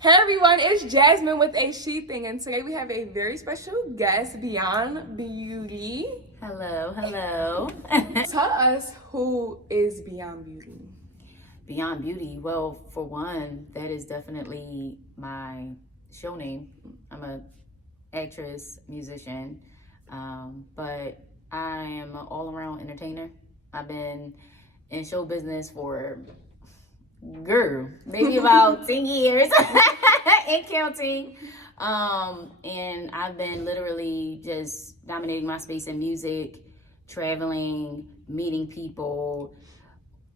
Hey everyone, it's Jasmine with a She Thing, and today we have a very special guest, Beautie. Hello, hello. Tell us, who is Beautie? Beautie. Well, for one, that is definitely my show name. I'm a actress, musician, but I am an all-around entertainer. I've been in show business for maybe about 10 years and counting. And I've been literally just dominating my space in music, traveling, meeting people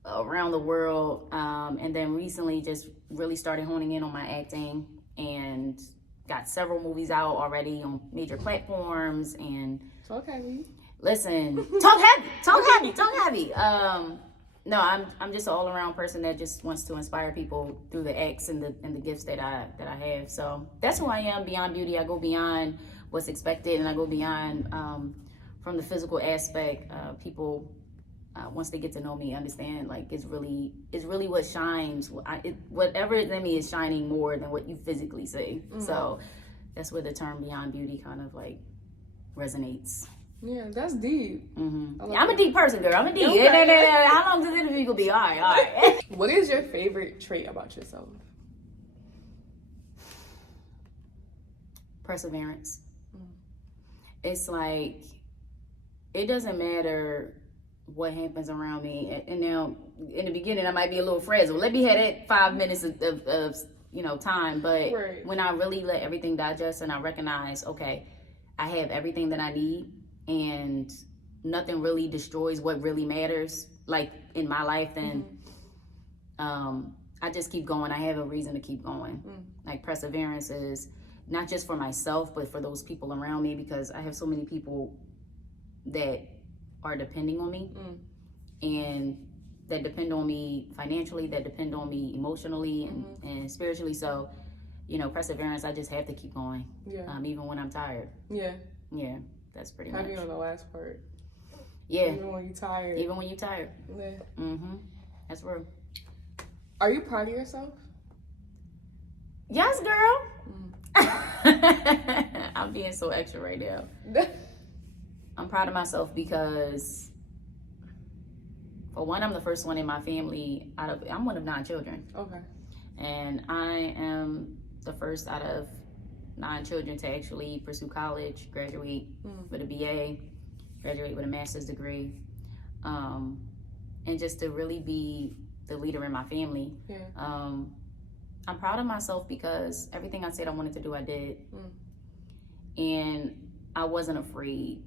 around the world. And then recently just really started honing in on my acting and got several movies out already on major platforms. And Talk heavy. listen, talk heavy. No, I'm just an all around person that just wants to inspire people through the acts and the gifts that I have. So that's who I am. Beyond Beauty, I go beyond what's expected, and I go beyond from the physical aspect. People once they get to know me, understand like it's really what shines. Whatever is in me is shining more than what you physically see. Mm-hmm. So that's where the term Beyond Beauty kind of like resonates. Yeah, that's deep. Mm-hmm. Yeah, I'm a deep person, girl. I'm a deep. Okay. How long does this interview be? All right. What is your favorite trait about yourself? Perseverance. It's like, it doesn't matter what happens around me. And now, in the beginning, I might be a little frazzled. Let me have that 5 minutes of time. But right. When I really let everything digest and I recognize, okay, I have everything that I need, and nothing really destroys what really matters, like in my life, then I just keep going. I have a reason to keep going. Like, perseverance is not just for myself, but for those people around me, because I have so many people that are depending on me, and that depend on me financially, that depend on me emotionally and spiritually. So, perseverance, I just have to keep going, even when I'm tired. Yeah. That's pretty much. Heavy on the last part. Yeah. Even when you're tired. Yeah. That's real. Are you proud of yourself? Yes, girl. I'm being so extra right now. I'm proud of myself because, for one, I'm the first one in my family I'm one of 9 children. Okay. And I am the first out of 9 children to actually pursue college, graduate with a BA, graduate with a master's degree, and just to really be the leader in my family. Yeah. I'm proud of myself because everything I said I wanted to do, I did. And I wasn't afraid.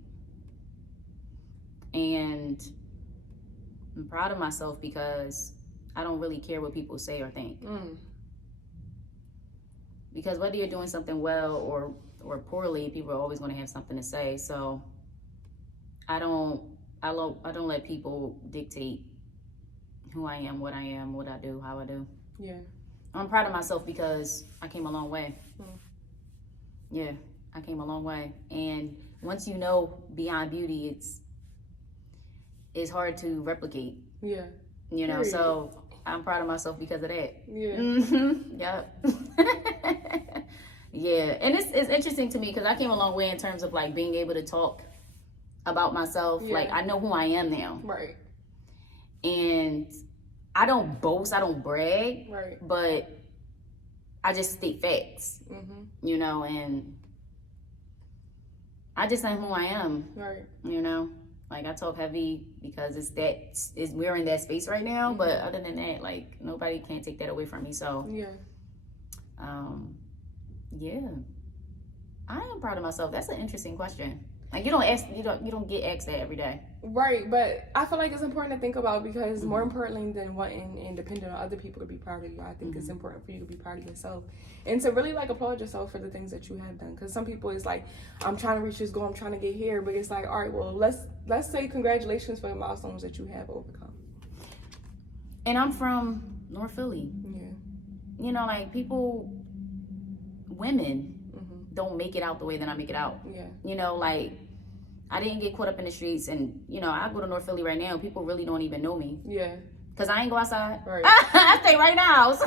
And I'm proud of myself because I don't really care what people say or think. Because whether you're doing something well or poorly, people are always going to have something to say. So I don't let people dictate who I am, what I do, how I do. Yeah. I'm proud of myself because I came a long way. Yeah, I came a long way. And once you know Beyond Beauty, it's hard to replicate. Yeah. So I'm proud of myself because of that. Yeah. Yep. Yeah. And it's interesting to me because I came a long way in terms of like being able to talk about myself. Yeah. Like, I know who I am now. Right. And I don't boast, I don't brag. Right. But I just state facts. And I just am who I am. Right. Like, I talk heavy because we're in that space right now, but other than that, like, nobody can take that away from me. So yeah, I am proud of myself. That's an interesting question. Like, you don't get asked that every day. Right, but I feel like it's important to think about because more importantly than wanting and depending on other people to be proud of you, I think it's important for you to be proud of yourself and to really like applaud yourself for the things that you have done. Because some people is like, I'm trying to reach this goal, I'm trying to get here, but it's like, all right, well, let's say congratulations for the milestones that you have overcome. And I'm from North Philly. Yeah. Like, women don't make it out the way that I make it out. Yeah. Like, I didn't get caught up in the streets, and I go to North Philly right now, people really don't even know me. Yeah. Because I ain't go outside. Right. I stay right in the house.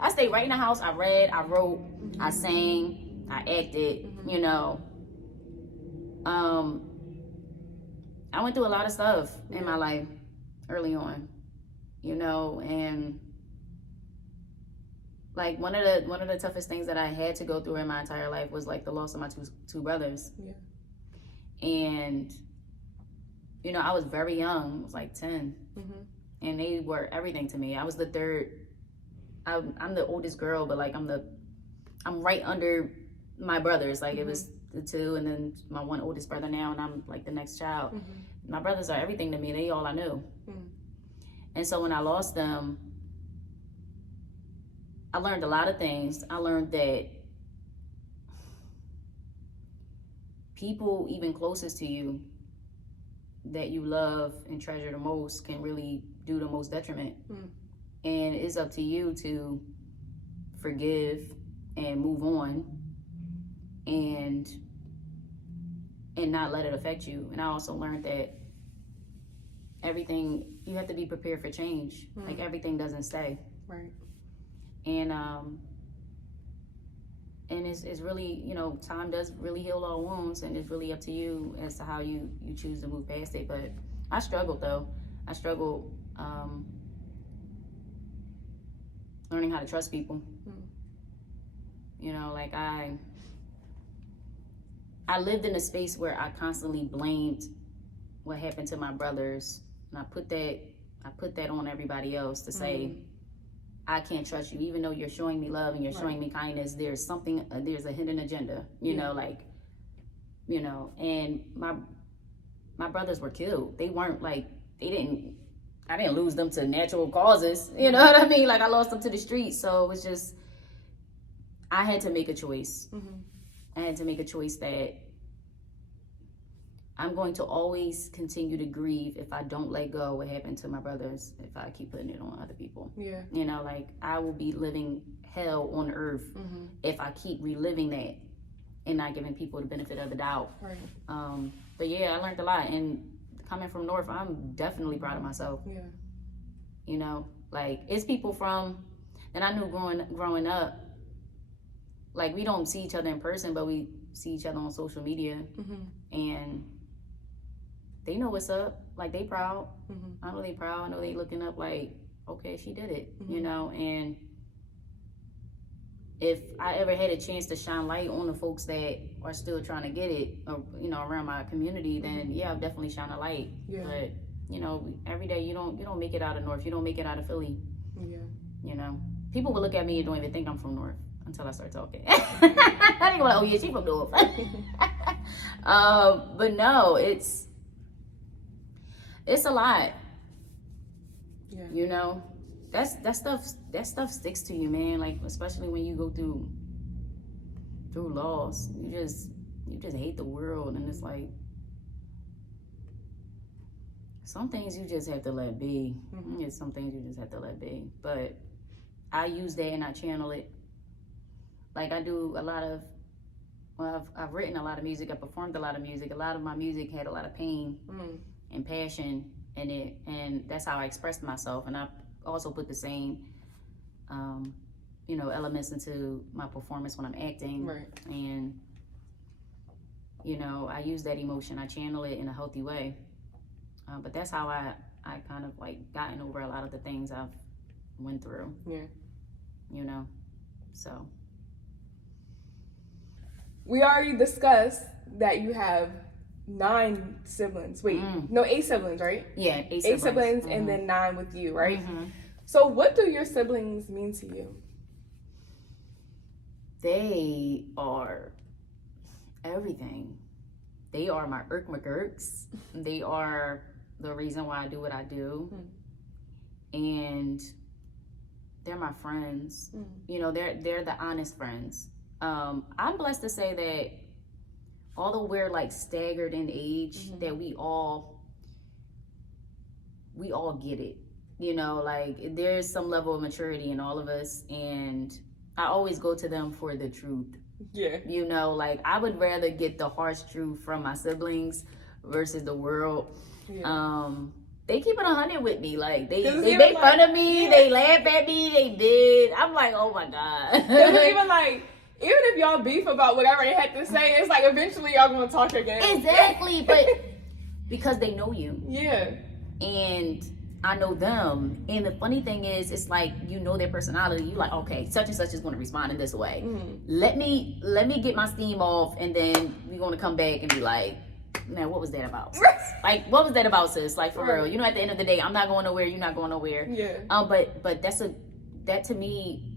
I stay stayed right in the house. I read, I wrote, I sang, I acted, you know. I went through a lot of stuff in my life early on, you know, and like one of the toughest things that I had to go through in my entire life was like the loss of my two brothers. Yeah. And you know, I was very young. I was like 10. And they were everything to me. I was the third. I'm the oldest girl, but like I'm right under my brothers. Like it was the two, and then my one oldest brother now, and I'm like the next child. My brothers are everything to me. They all I knew. And so when I lost them, I learned a lot of things. I learned that people even closest to you that you love and treasure the most can really do the most detriment. And it's up to you to forgive and move on and not let it affect you. And I also learned that everything, you have to be prepared for change. Like everything doesn't stay. Right. And it's really, you know, time does really heal all wounds, and it's really up to you as to how you choose to move past it. But I struggled though. I struggled learning how to trust people. You know, like I lived in a space where I constantly blamed what happened to my brothers, and I put that on everybody else to say, I can't trust you, even though you're showing me love and you're showing me kindness. There's something, there's a hidden agenda, you know, like, you know. And my brothers were killed. They weren't like, I didn't lose them to natural causes, you know what I mean? Like I lost them to the streets. So it was just, I had to make a choice. I had to make a choice that I'm going to always continue to grieve if I don't let go what happened to my brothers, if I keep putting it on other people. Yeah. You know, like I will be living hell on earth if I keep reliving that and not giving people the benefit of the doubt. Right. But yeah, I learned a lot. And coming from North, I'm definitely proud of myself. Yeah. You know, like it's people that I knew growing up, like we don't see each other in person, but we see each other on social media. And they know what's up. Like they proud. I know they proud. I know they looking up like, okay, she did it. You know, and if I ever had a chance to shine light on the folks that are still trying to get it, you know, around my community, then yeah, I'll definitely shine a light. Yeah. But you know, every day you don't make it out of North. You don't make it out of Philly. Yeah. You know, people will look at me and don't even think I'm from North until I start talking. I go like, oh yeah, she from North. But no, it's a lot. Yeah. You know, that stuff sticks to you, man. Like especially when you go through loss, you just hate the world, and it's like some things you just have to let be. Yeah, some things you just have to let be. But I use that and I channel it. Like I do a lot of. Well, I've written a lot of music. I performed a lot of music. A lot of my music had a lot of pain and passion in it, and that's how I expressed myself. And I also put the same, you know, elements into my performance when I'm acting. Right. And you know, I use that emotion. I channel it in a healthy way. But that's how I kind of like gotten over a lot of the things I've went through. Yeah. You know, so. We already discussed that you have 9 siblings. Wait, no, 8 siblings, right? Yeah, 8 siblings. 8 siblings and then 9 with you, right? So what do your siblings mean to you? They are everything. They are my irk McGurks. They are the reason why I do what I do. And they're my friends. You know, they're the honest friends. I'm blessed to say that although we're like staggered in age, that we all get it. You know, like there's some level of maturity in all of us, and I always go to them for the truth. Yeah. You know, like I would rather get the harsh truth from my siblings versus the world. Yeah. they keep it 100 with me. Like they 'Cause it's make even fun like- of me, yeah. they laugh at me, they did. I'm like, oh my god. It's even like, even if y'all beef about whatever they had to say, it's like eventually y'all gonna talk again. Exactly, but because they know you. Yeah. And I know them. And the funny thing is, it's like you know their personality. You like, okay, such and such is going to respond in this way. Mm-hmm. Let me get my steam off, and then we're going to come back and be like, man, what was that about? Sis? Like, what was that about, sis? Like, for real. You know, at the end of the day, I'm not going nowhere. You're not going nowhere. Yeah. But that to me,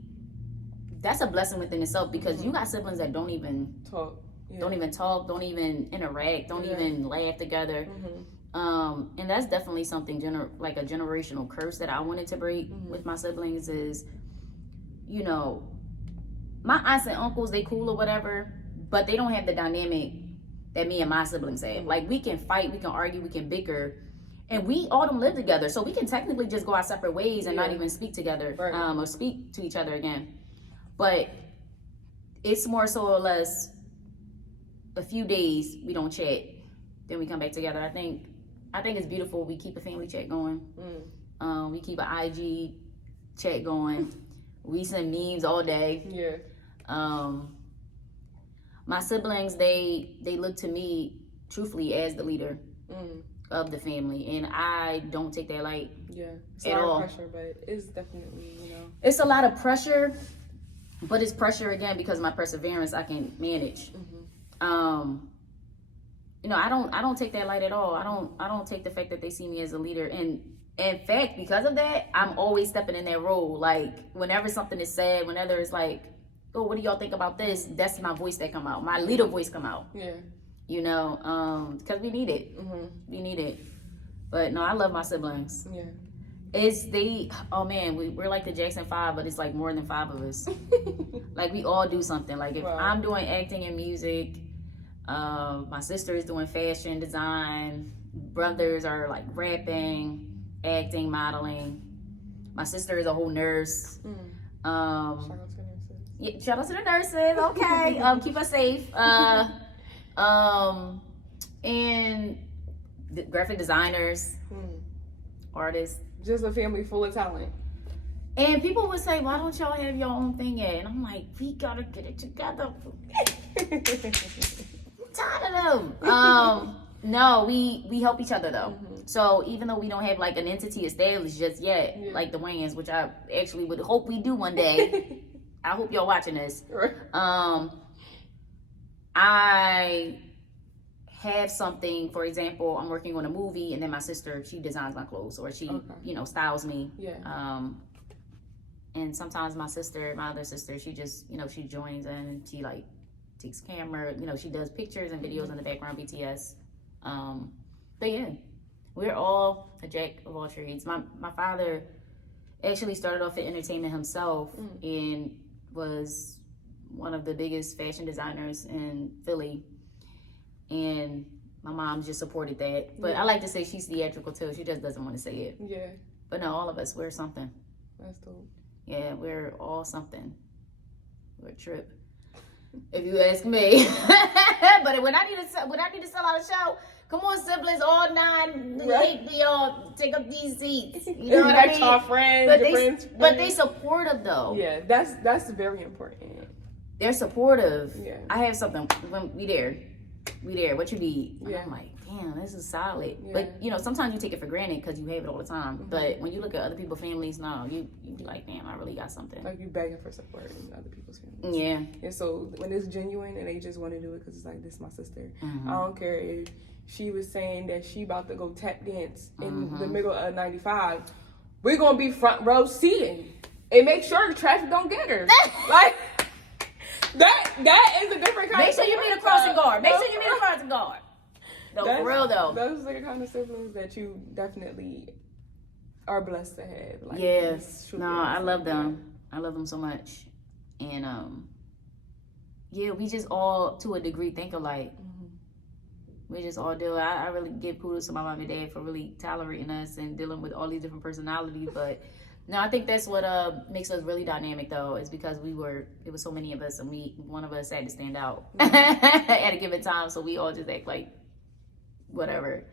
that's a blessing within itself, because you got siblings that don't even talk. Yeah. Don't even talk, don't even interact, don't even laugh together. And that's definitely something like a generational curse that I wanted to break with my siblings is, you know, my aunts and uncles, they cool or whatever, but they don't have the dynamic that me and my siblings have. Like, we can fight, we can argue, we can bicker, and we all them live together, so we can technically just go our separate ways and not even speak together, or speak to each other again. But it's more so or less a few days we don't chat, then we come back together. I think it's beautiful. We keep a family chat going. We keep an IG chat going. We send memes all day. Yeah. My siblings, they look to me truthfully as the leader of the family, and I don't take that light. Yeah. It's at a lot all. of pressure, but it's definitely, you know. It's a lot of pressure, but it's pressure again because of my perseverance I can manage. You know, I don't take that light at all. I don't take the fact that they see me as a leader, and in fact, because of that, I'm always stepping in that role. Like, whenever something is said, whenever it's like, oh, what do y'all think about this? That's my voice that come out. My leader voice come out. Yeah. You know, because we need it. We need it. But no, I love my siblings. Yeah. Oh man, we're like the Jackson 5, but it's like more than 5 of us. Like, we all do something. Like, if I'm doing acting and music, my sister is doing fashion design, brothers are like rapping, acting, modeling. My sister is a whole nurse. Shout out to the nurses. Yeah, shout out to the nurses. Okay. Keep us safe. And the graphic designers, artists. Just a family full of talent. And people would say, why don't y'all have your own thing yet? And I'm like, we gotta get it together. I'm tired of them. No, we help each other though. So even though we don't have like an entity established just yet, like the Wayans, which I actually would hope we do one day. I hope y'all watching this. I have something, for example, I'm working on a movie, and then my sister, she designs my clothes, or she, you know, styles me. And sometimes my other sister, she just, you know, she joins in and she like takes camera, you know, she does pictures and videos in the background, BTS. But yeah, we're all a jack of all trades. My father actually started off in entertainment himself and was one of the biggest fashion designers in Philly. And my mom just supported that. But I like to say she's theatrical too. She just doesn't want to say it. Yeah. But no, all of us, we're something. That's dope. Yeah, we're all something. We're a trip, if you ask me. But when I need to sell out a show, come on, siblings, all 9, 8, we all take up these seats. You know what I mean? Our friends, but they supportive though. Yeah, that's very important. They're supportive. Yeah. I have something. When we there. What you need? And Yeah. I'm like, damn, this is solid. Yeah. But you know, sometimes you take it for granted because you have it all the time. But when you look at other people's families, no, you be like, damn, I really got something. Like, you begging for support in other people's families. Yeah. And so when it's genuine and they just want to do it because it's like, this is my sister. I don't care if she was saying that she about to go tap dance in the middle of 95. We're gonna be front row seating and make sure the traffic don't get her. Like. That is a different kind Make of sure you meet a crossing guard. Make sure you meet a crossing guard. No, for real though. Those are the kind of siblings that you definitely are blessed to have. Like, yes. No, I love them. I love them so much. And yeah, we just all to a degree think alike. We just all do. I really give kudos to my mom and dad for really tolerating us and dealing with all these different personalities. But no, I think that's what makes us really dynamic though, is because it was so many of us, and one of us had to stand out at a given time, so we all just act like whatever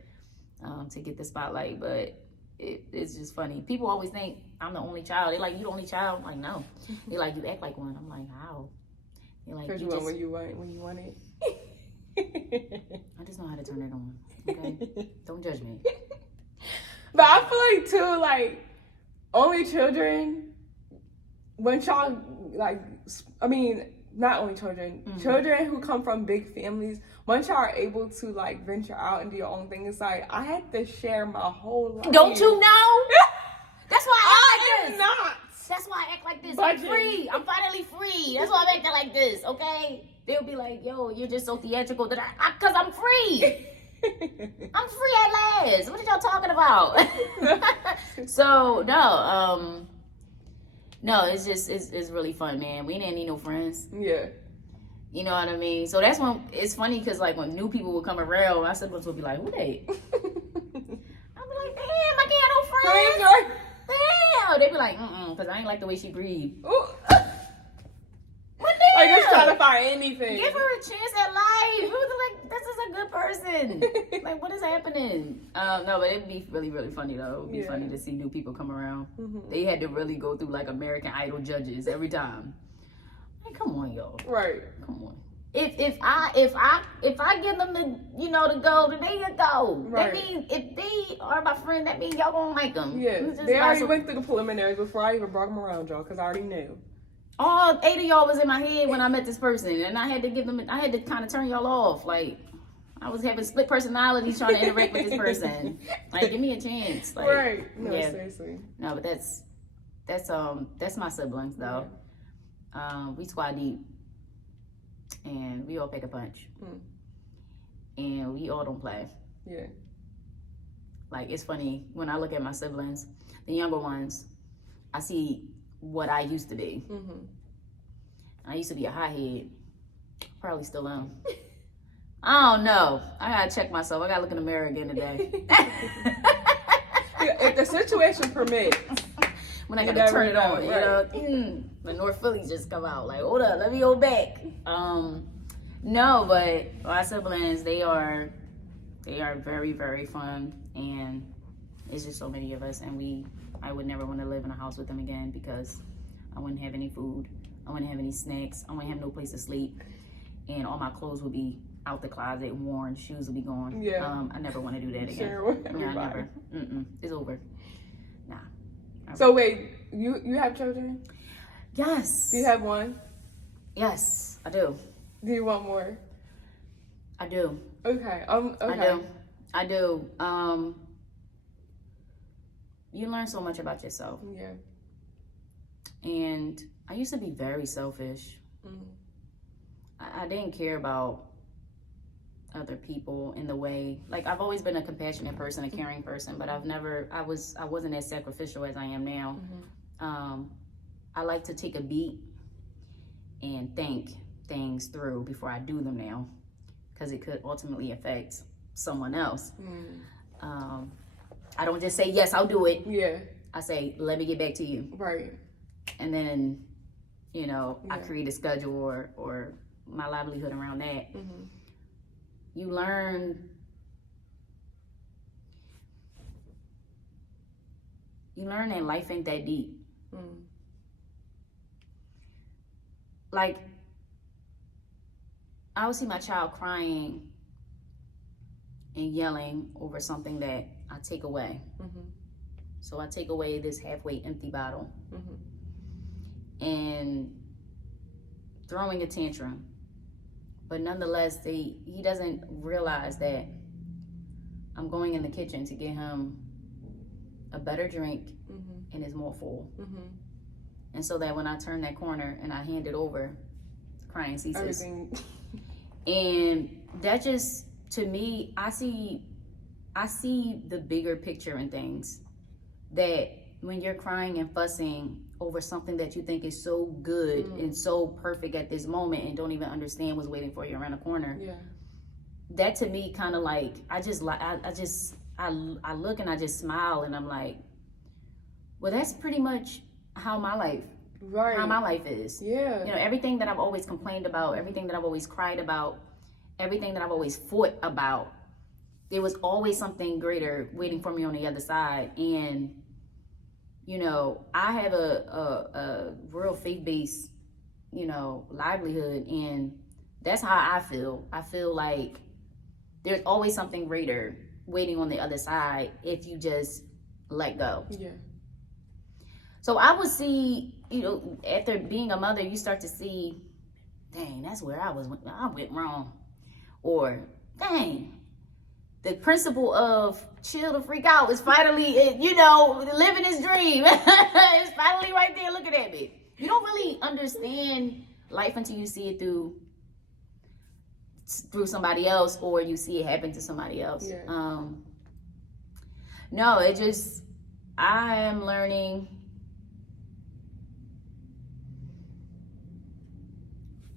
to get the spotlight. But it's just funny. People always think I'm the only child. They're like, you the only child? I'm like, no. They're like, you act like one. I'm like, how? They're like, because you want when you want it. I just know how to turn it on. Okay, don't judge me. But I feel like too, like only children. When y'all like, I mean, not only children, children who come from big families. Once y'all are able to like venture out and do your own thing, it's like I had to share my whole life. Don't you know? That's why I act like this. Not. That's why I act like this. Budget. I'm free. I'm finally free. That's why I'm acting like this. Okay? They'll be like, yo, you're just so theatrical that because I'm free. I'm free at last. What are y'all talking about? So no, it's just it's really fun, man. We didn't need no friends. Yeah. You know what I mean? So that's when it's funny because like when new people would come around, my siblings would be like, "Who they?" I'd be like, "Damn, I can't have no friends." Damn, they'd be like, because I ain't like the way she breathed. But Like damn, just trying to find anything. give her a chance at life. It was like, this is a good person. Like, what is happening? No, but it'd be really, really funny though. It'd be funny to see new people come around. They had to really go through like American Idol judges every time. Like, come on, y'all. Right. Come on. If I give them the to go, then they can go. Right. That means if they are my friend, that means y'all gonna like them. Yeah. They already went through the preliminaries before I even brought them around, y'all, because I already knew. All 8 of y'all was in my head when I met this person, and I had to kind of turn y'all off. Like, I was having split personalities trying to interact with this person. Like, give me a chance. Like, right. No, seriously. No, but that's my siblings though. Yeah. We squad deep, and we all pick a punch, and we all don't play. Yeah. Like, it's funny when I look at my siblings, the younger ones, I see what I used to be. I used to be a hothead. Probably still am. I don't know. I gotta check myself. I gotta look in the mirror again today. If the situation permits. When I gotta turn it on, right. The North Phillies just come out. Like, hold up, let me go back. No, but my siblings, they are very, very fun, and it's just so many of us, and I would never want to live in a house with them again because I wouldn't have any food, I wouldn't have any snacks, I wouldn't have no place to sleep, and all my clothes would be out the closet, worn, shoes would be gone. Yeah. I never want to do that again. Sure, everybody. I never. It's over. Nah. So wait, you have children? Yes. Do you have one? Yes, I do. Do you want more? I do. Okay. Okay. I do. You learn so much about yourself. Yeah. And I used to be very selfish. I didn't care about other people in the way, like, I've always been a compassionate person, a caring person, but I wasn't as sacrificial as I am now. I like to take a beat and think things through before I do them now, because it could ultimately affect someone else. I don't just say, yes, I'll do it. Yeah. I say, let me get back to you. Right. And then, I create a schedule or my livelihood around that. You learn that life ain't that deep. Like, I would see my child crying and yelling over something that I take away. So I take away this halfway empty bottle and throwing a tantrum. But nonetheless, he doesn't realize that I'm going in the kitchen to get him a better drink and it's more full. And so that when I turn that corner and I hand it over, the crying ceases. Everything. And that just, to me, I see the bigger picture in things. That when you're crying and fussing over something that you think is so good and so perfect at this moment and don't even understand what's waiting for you around the corner. Yeah. That to me kind of like, I look and I just smile and I'm like, well, that's pretty much how my life is. Yeah. Everything that I've always complained about, everything that I've always cried about, everything that I've always fought about, there was always something greater waiting for me on the other side. And, you know, I have a real faith-based, you know, livelihood, and that's how I feel. I feel like there's always something greater waiting on the other side if you just let go. Yeah. So I would see, you know, after being a mother, you start to see, dang, that's where I went wrong. Or, dang, the principle of chill to freak out is finally, you know, living his dream. It's finally right there looking at me. You don't really understand life until you see it through somebody else, or you see it happen to somebody else. Yeah. No, it just, I am learning.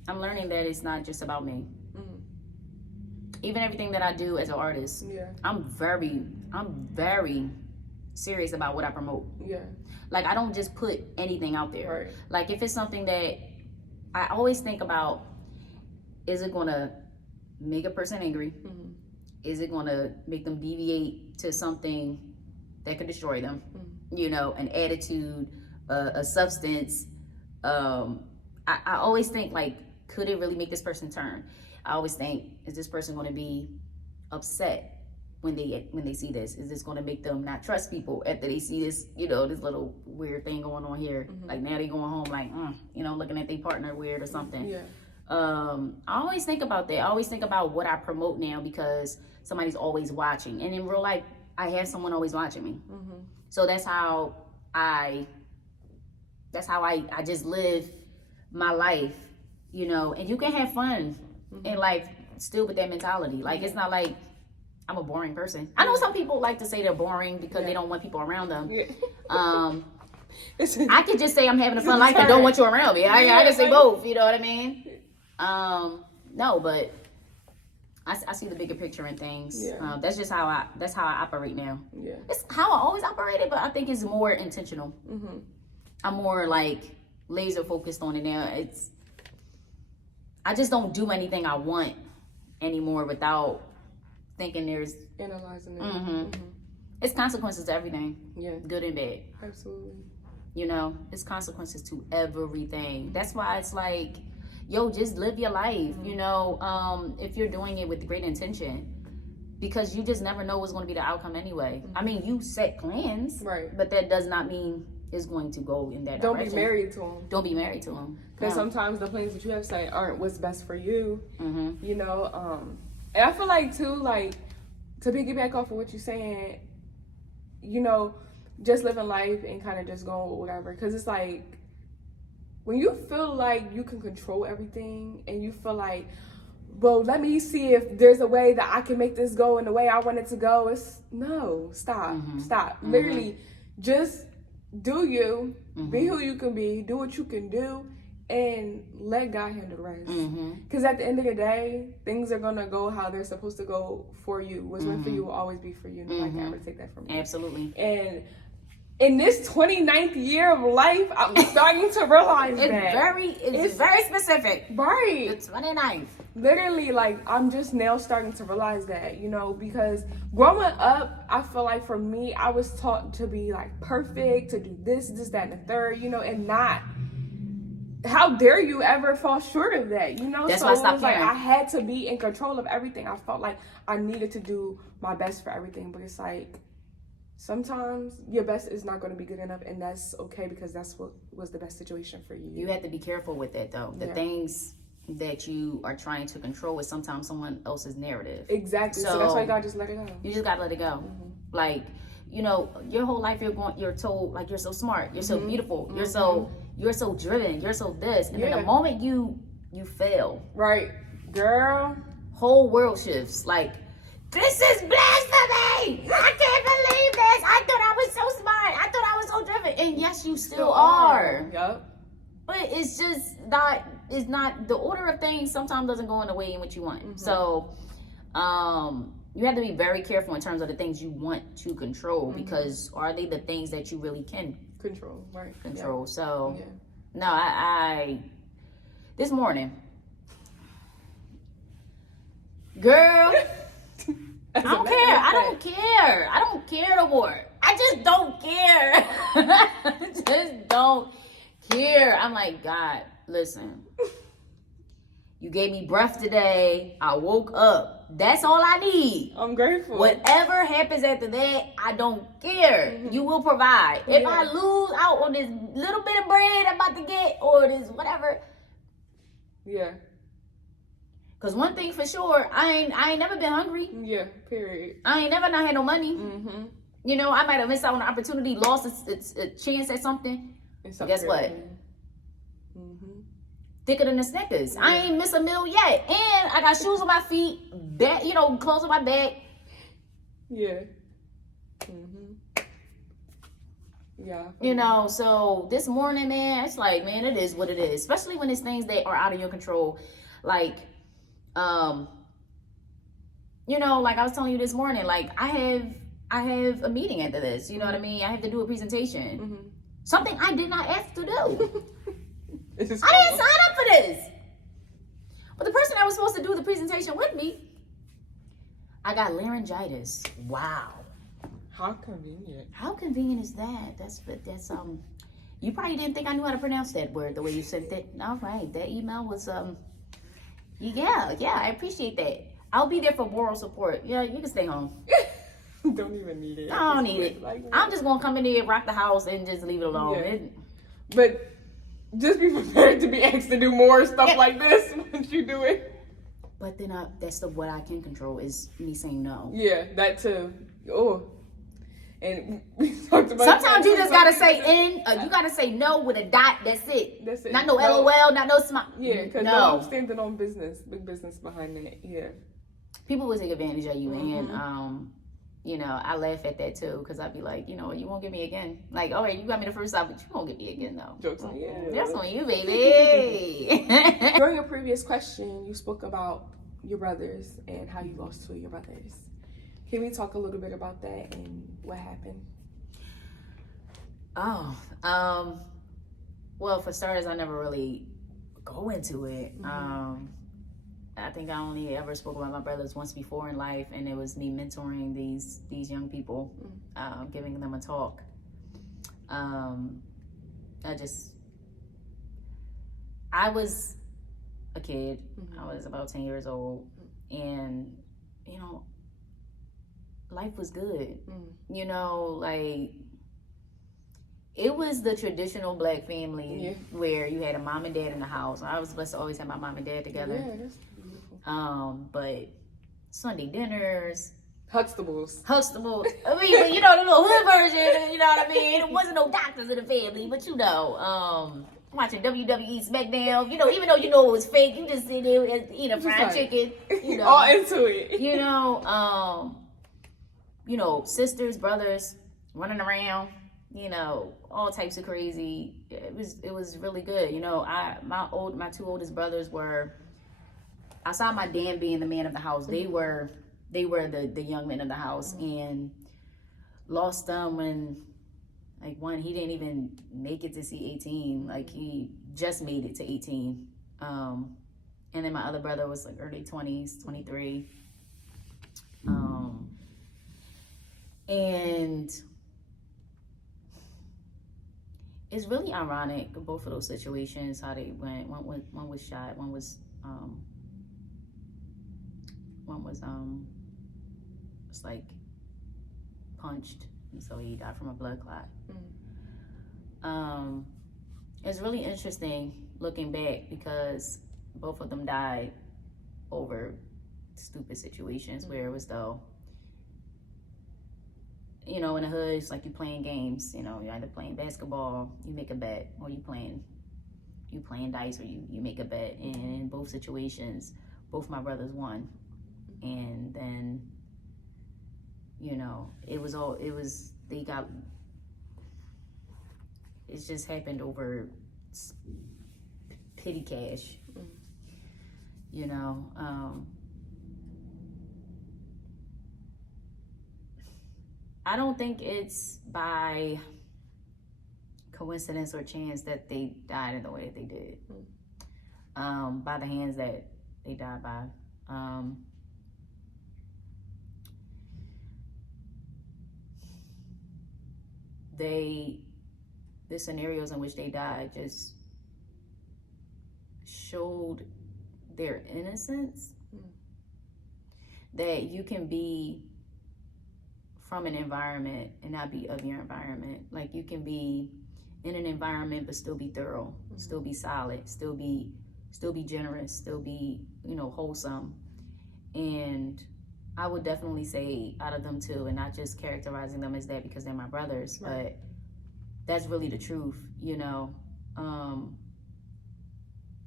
I'm learning that it's not just about me. Mm-hmm. Even everything that I do as an artist, yeah, I'm very serious about what I promote. Yeah. Like, I don't just put anything out there. Right. Like, if it's something that I always think about, is it gonna make a person angry? Mm-hmm. Is it gonna make them deviate to something that could destroy them? Mm-hmm. You know, an attitude, a substance. I always think, like, could it really make this person turn? I always think, is this person going to be upset when they see this? Is this going to make them not trust people after they see this, you know, this little weird thing going on here? Mm-hmm. Like, now they going home like, you know, looking at their partner weird or something. Yeah. I always think about that. I always think about what I promote now, because somebody's always watching. And in real life, I have someone always watching me. Mm-hmm. So that's how I just live my life, you know. And you can have fun in life still with that mentality. Like, it's not like I'm a boring person. I know some people like to say they're boring because they don't want people around them. Yeah. I could just say I'm having a fun life and don't want you around me. I can say both, you know what I mean? No, but I see the bigger picture in things. Yeah. That's how I operate now. Yeah. It's how I always operated, but I think it's more intentional. Mm-hmm. I'm more like laser focused on it now. I just don't do anything I want anymore without thinking there's analyzing it. Mm-hmm. Mm-hmm. It's consequences to everything. Yeah. Good and bad. Absolutely. You know, it's consequences to everything. That's why it's like, yo, just live your life. Mm-hmm. You know, if you're doing it with great intention, because you just never know what's going to be the outcome anyway. Mm-hmm. I mean, you set plans, right? But that does not mean it's going to go in that direction. Don't be married to them. Don't be married to them. Because sometimes the plans that you have set aren't what's best for you. Mm-hmm. You know, and I feel like too, like, to piggyback off of what you're saying, you know, just living life and kind of just going with whatever. Because it's like, when you feel like you can control everything and you feel like, well, let me see if there's a way that I can make this go in the way I want it to go. Stop. Mm-hmm. Literally, just do you, be who you can be, do what you can do, and let God handle the rest. Because at the end of the day, things are going to go how they're supposed to go for you. What's meant for you will always be for you. Nobody can ever take that from you. Absolutely. And in this 29th year of life, I'm starting to realize it's very specific. Right. It's 29th. Literally, like, I'm just now starting to realize that, you know, because growing up, I feel like for me, I was taught to be like perfect, to do this, that, and the third, you know, and not. How dare you ever fall short of that, you know? That's so why I it stopped was like I had to be in control of everything. I felt like I needed to do my best for everything, but it's like, sometimes your best is not going to be good enough, and that's okay, because that's what was the best situation for you. You have to be careful with that, though. The things that you are trying to control is sometimes someone else's narrative. Exactly. So that's why you gotta just let it go. You just gotta let it go. Mm-hmm. Like, you know, your whole life you're told, like, you're so smart, you're so beautiful, you're so driven, you're so this, and then the moment you fail, right, girl, whole world shifts. Like, this is blasphemy! I can't believe this! I thought I was so smart. I thought I was so driven. And yes, you still are. Yep. But it's just not. It's not the order of things. Sometimes doesn't go in the way in which you want. Mm-hmm. So, you have to be very careful in terms of the things you want to control, because are they the things that you really can control? Right. Control. Yeah. So, no, I this morning, girl. I don't care. I don't care no more. I just don't care. I just don't care. I'm like, God, listen. You gave me breath today. I woke up. That's all I need. I'm grateful. Whatever happens after that, I don't care. Mm-hmm. You will provide. If I lose out on this little bit of bread I'm about to get, or this whatever. Yeah. Cause one thing for sure, I ain't never been hungry. Yeah. Period. I ain't never not had no money. Mm-hmm. You know, I might have missed out on an opportunity, lost a chance at something. But guess what? Mm-hmm. Thicker than the Snickers. Yeah. I ain't miss a meal yet, and I got shoes on my feet, back, clothes on my back. Yeah. Mm-hmm. Yeah. So this morning, man, it's like, man, it is what it is. Especially when it's things that are out of your control, like, like I was telling you this morning, like I have a meeting after this. You know what I mean? I have to do a presentation. Mm-hmm. Something I did not ask to do. I didn't sign up for this. But the person that was supposed to do the presentation with me, I got laryngitis. Wow. How convenient. How convenient is that? That's you probably didn't think I knew how to pronounce that word the way you sent it. All right. That email was yeah, I appreciate that. I'll be there for moral support. Yeah, you can stay home. Don't even need it. I don't need it. I'm just gonna come in there, rock the house, and just leave it alone. Yeah. But just be prepared to be asked to do more stuff like this once you do it. But then that's what I can control is me saying no. Yeah, that too. Oh. And we talked about sometimes you just gotta say you gotta say no with a dot. That's it. That's it. Not no LOL, not no smile. Yeah, because no, I'm standing on business, big business behind it. Yeah. People will take advantage of you, and I laugh at that too, because I'd be like, you won't get me again. Like, all right, you got me the first time, but you won't get me again though. Jokes on you. That's on you, baby. During a previous question, you spoke about your brothers and how you lost two of your brothers. Can we talk a little bit about that and what happened? Well, for starters, I never really go into it. Mm-hmm. I think I only ever spoke about my brothers once before in life, and it was me mentoring these young people, giving them a talk. I was a kid. Mm-hmm. I was about 10 years old, and life was good. Like it was the traditional black family where you had a mom and dad in the house. I was blessed to always have my mom and dad together. Yeah, that's beautiful. But Sunday dinners, Huxtables. I mean, the little hood version. You know what I mean? It wasn't no doctors in the family, but watching WWE SmackDown. Even though it was fake, you just sit there and eat a fried chicken. All into it. Sisters, brothers running around, all types of crazy. It was really good. My two oldest brothers were, outside my dad being the man of the house, they were the young men of the house, and lost them when, like, one, he didn't even make it to see 18. Like, he just made it to 18. And then my other brother was like early 20s, 23. And it's really ironic, both of those situations, how they went. One was shot, one was it's like punched, and so he died from a blood clot. It's really interesting looking back, because both of them died over stupid situations where it was though, in the hood, it's like you playing games. You're either playing basketball, you make a bet, or you playing dice, or you make a bet. And in both situations, both my brothers won. And then, it just happened over petty cash. I don't think it's by coincidence or chance that they died in the way that they did. By the hands that they died by. the scenarios in which they died just showed their innocence. That you can be from an environment and not be of your environment. Like, you can be in an environment but still be thorough, still be solid, still be generous, still be, wholesome. And I would definitely say out of them two, and not just characterizing them as that because they're my brothers, but that's really the truth.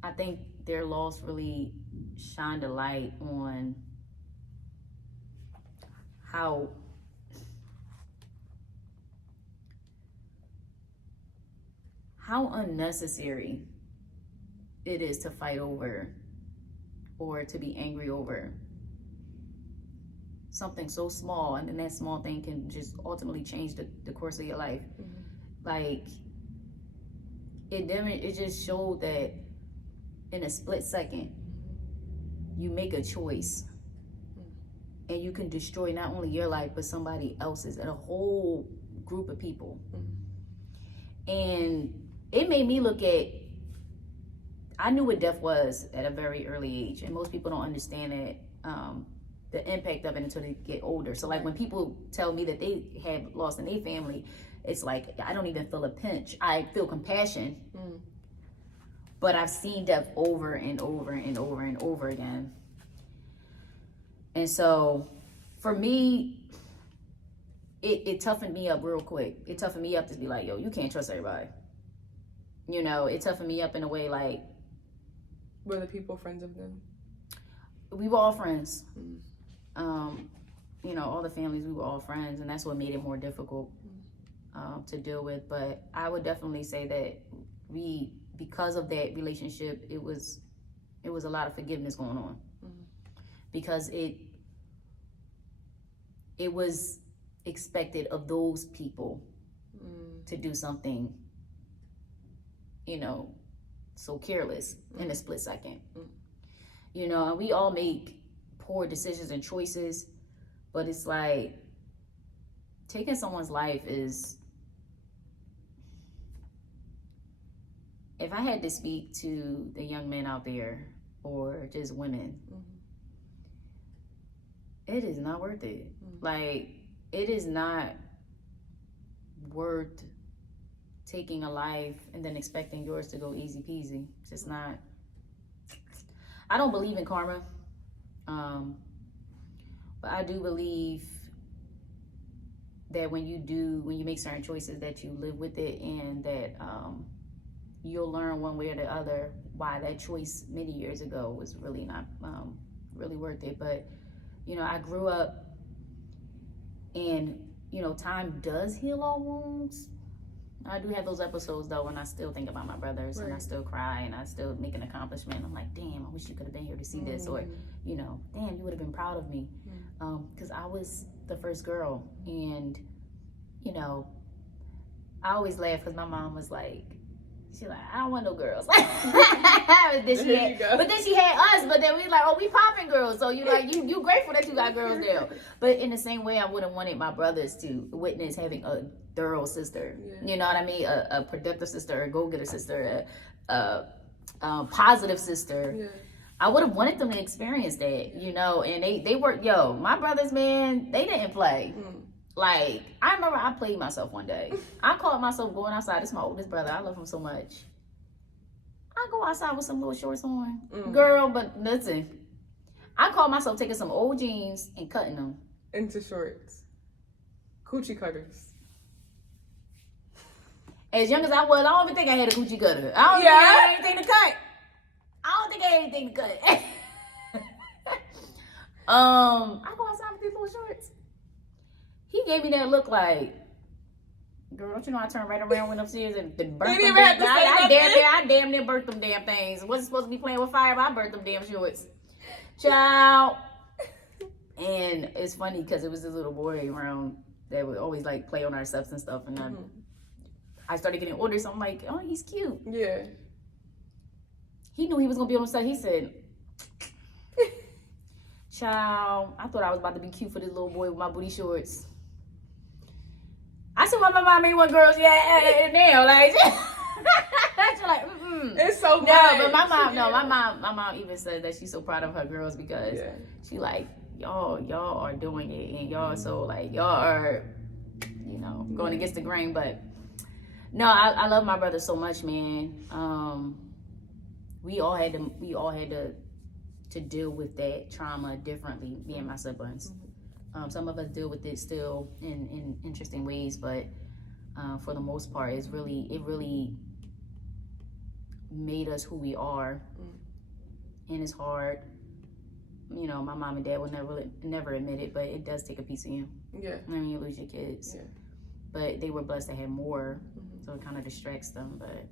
I think their loss really shined a light on how unnecessary it is to fight over or to be angry over something so small, and then that small thing can just ultimately change the course of your life. Like, it just showed that in a split second you make a choice and you can destroy not only your life but somebody else's and a whole group of people. And it made me look at, I knew what death was at a very early age, and most people don't understand that, the impact of it until they get older. So like when people tell me that they have lost in their family, it's like I don't even feel a pinch. I feel compassion, but I've seen death over and over and over and over again. And so for me, it toughened me up real quick. It toughened me up to be like, yo, you can't trust everybody. It toughened me up in a way like, were the people friends of them? We were all friends. All the families, we were all friends, and that's what made it more difficult to deal with. But I would definitely say that because of that relationship, it was a lot of forgiveness going on, because it was expected of those people to do something, so careless in a split second. And we all make poor decisions and choices, but it's like taking someone's life is, if I had to speak to the young men out there or just women, it is not worth it. Like, it is not worth taking a life and then expecting yours to go easy peasy. It's just not. I don't believe in karma, but I do believe that when you make certain choices, that you live with it, and that you'll learn one way or the other why that choice many years ago was really not really worth it. But I grew up, and time does heal all wounds. I do have those episodes though when I still think about my brothers, and I still cry, and I still make an accomplishment. I'm like, damn, I wish you could have been here to see this, or damn, you would have been proud of me, because I was the first girl. And I always laugh because my mom was like, she's like, I don't want no girls. but then she had us, but then we like, oh, we popping girls, so you grateful that you got girls now. But in the same way, I would have wanted my brothers to witness having a thorough sister, you know what I mean, a productive sister, a go-getter sister, a positive sister. I would have wanted them to experience that, and they were, my brothers, man, they didn't play. Like, I remember I played myself one day. I caught myself going outside. This is my oldest brother. I love him so much. I go outside with some little shorts on. Girl, but listen, I caught myself taking some old jeans and cutting them into shorts. Coochie cutters. As young as I was, I don't even think I had a coochie cutter. I don't think I had anything to cut. I go outside with these little shorts. He gave me that look like, girl, don't you know I turned right around, went upstairs and burnt them. I damn near burnt them damn things. Wasn't supposed to be playing with fire, but I burnt them damn shorts. Child. And it's funny because it was this little boy around that would always like play on our steps and stuff. And I started getting older, so I'm like, oh, he's cute. Yeah. He knew he was going to be on the set. He said, child, I thought I was about to be cute for this little boy with my booty shorts. I see why my mom ain't want girls yet now. Like, she's like, It's so no, bad. but my mom even said that she's so proud of her girls because she like, y'all are doing it, and y'all so like, y'all are, you know, going against the grain. But no, I love my brother so much, man. We all had to deal with that trauma differently, me and my siblings. Some of us deal with it still in interesting ways, but for the most part, it really made us who we are. And it's hard. You know, my mom and dad will never admit it, but it does take a piece of you. Yeah. When you lose your kids. Yeah. But they were blessed to have more, so it kind of distracts them. But,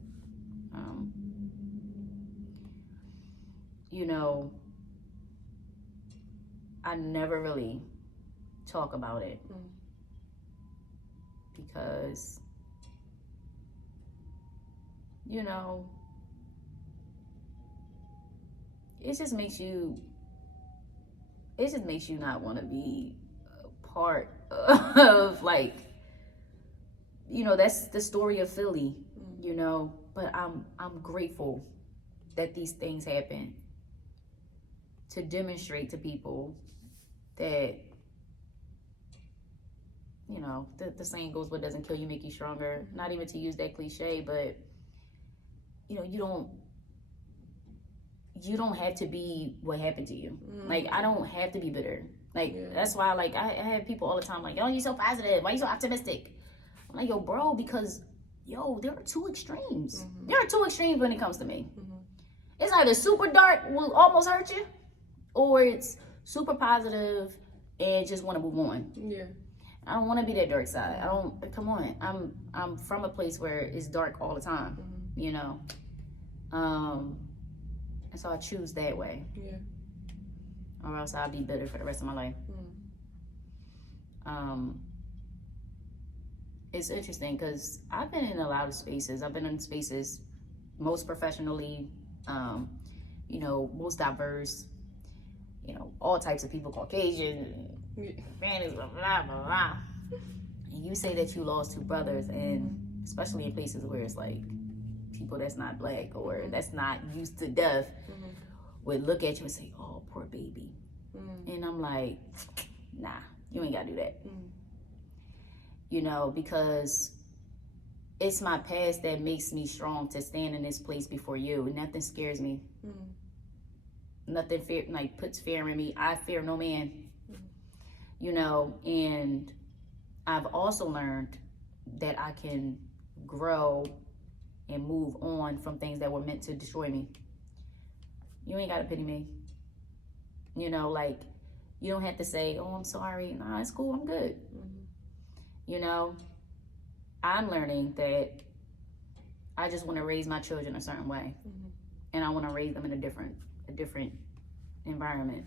you know, I never really talk about it because, you know, it just makes you not want to be a part of, like, you know, that's the story of Philly, you know, but I'm grateful that these things happen to demonstrate to people that, you know, the saying goes, what doesn't kill you make you stronger. Not even to use that cliche, but, you know, you don't have to be what happened to you. Like, I don't have to be bitter. Like, that's why, like, I have people all the time like, yo, you're so positive. Why you so optimistic? I'm like, yo, bro, because, yo, there are two extremes. There are two extremes when it comes to me. It's either super dark, will almost hurt you, or it's super positive and just want to move on. Yeah. I don't want to be that dark side. Come on. I'm from a place where it's dark all the time, you know? And so I choose that way. Yeah. Or else I'll be bitter for the rest of my life. It's interesting because I've been in a lot of spaces. I've been in spaces most professionally, you know, most diverse, you know, all types of people, Caucasian, Spanish, blah, blah, blah, blah. And you say that you lost two brothers, and especially in places where it's like people that's not black or that's not used to death would look at you and say, oh, poor baby. And I'm like, nah, you ain't gotta do that. You know, because it's my past that makes me strong to stand in this place before you. Nothing scares me. Nothing puts fear in me. I fear no man. You know, and I've also learned that I can grow and move on from things that were meant to destroy me. You ain't gotta pity me. You know, like, you don't have to say, oh, I'm sorry. Nah, it's cool, I'm good. You know, I'm learning that I just want to raise my children a certain way. And I want to raise them in a different environment.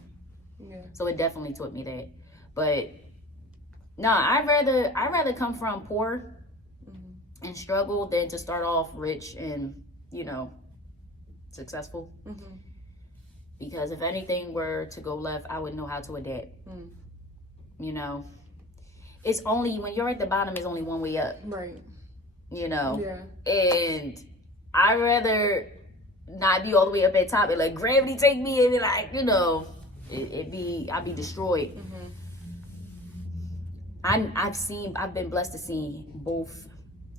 Yeah. So it definitely taught me that. But no, I'd rather come from poor and struggle than to start off rich and, you know, successful. Because if anything were to go left, I would know how to adapt. You know, it's only when you're at the bottom, it's only one way up. Right. You know. Yeah. And I'd rather not be all the way up at top and let gravity take me and be like, you know, I'd be destroyed. I've been blessed to see both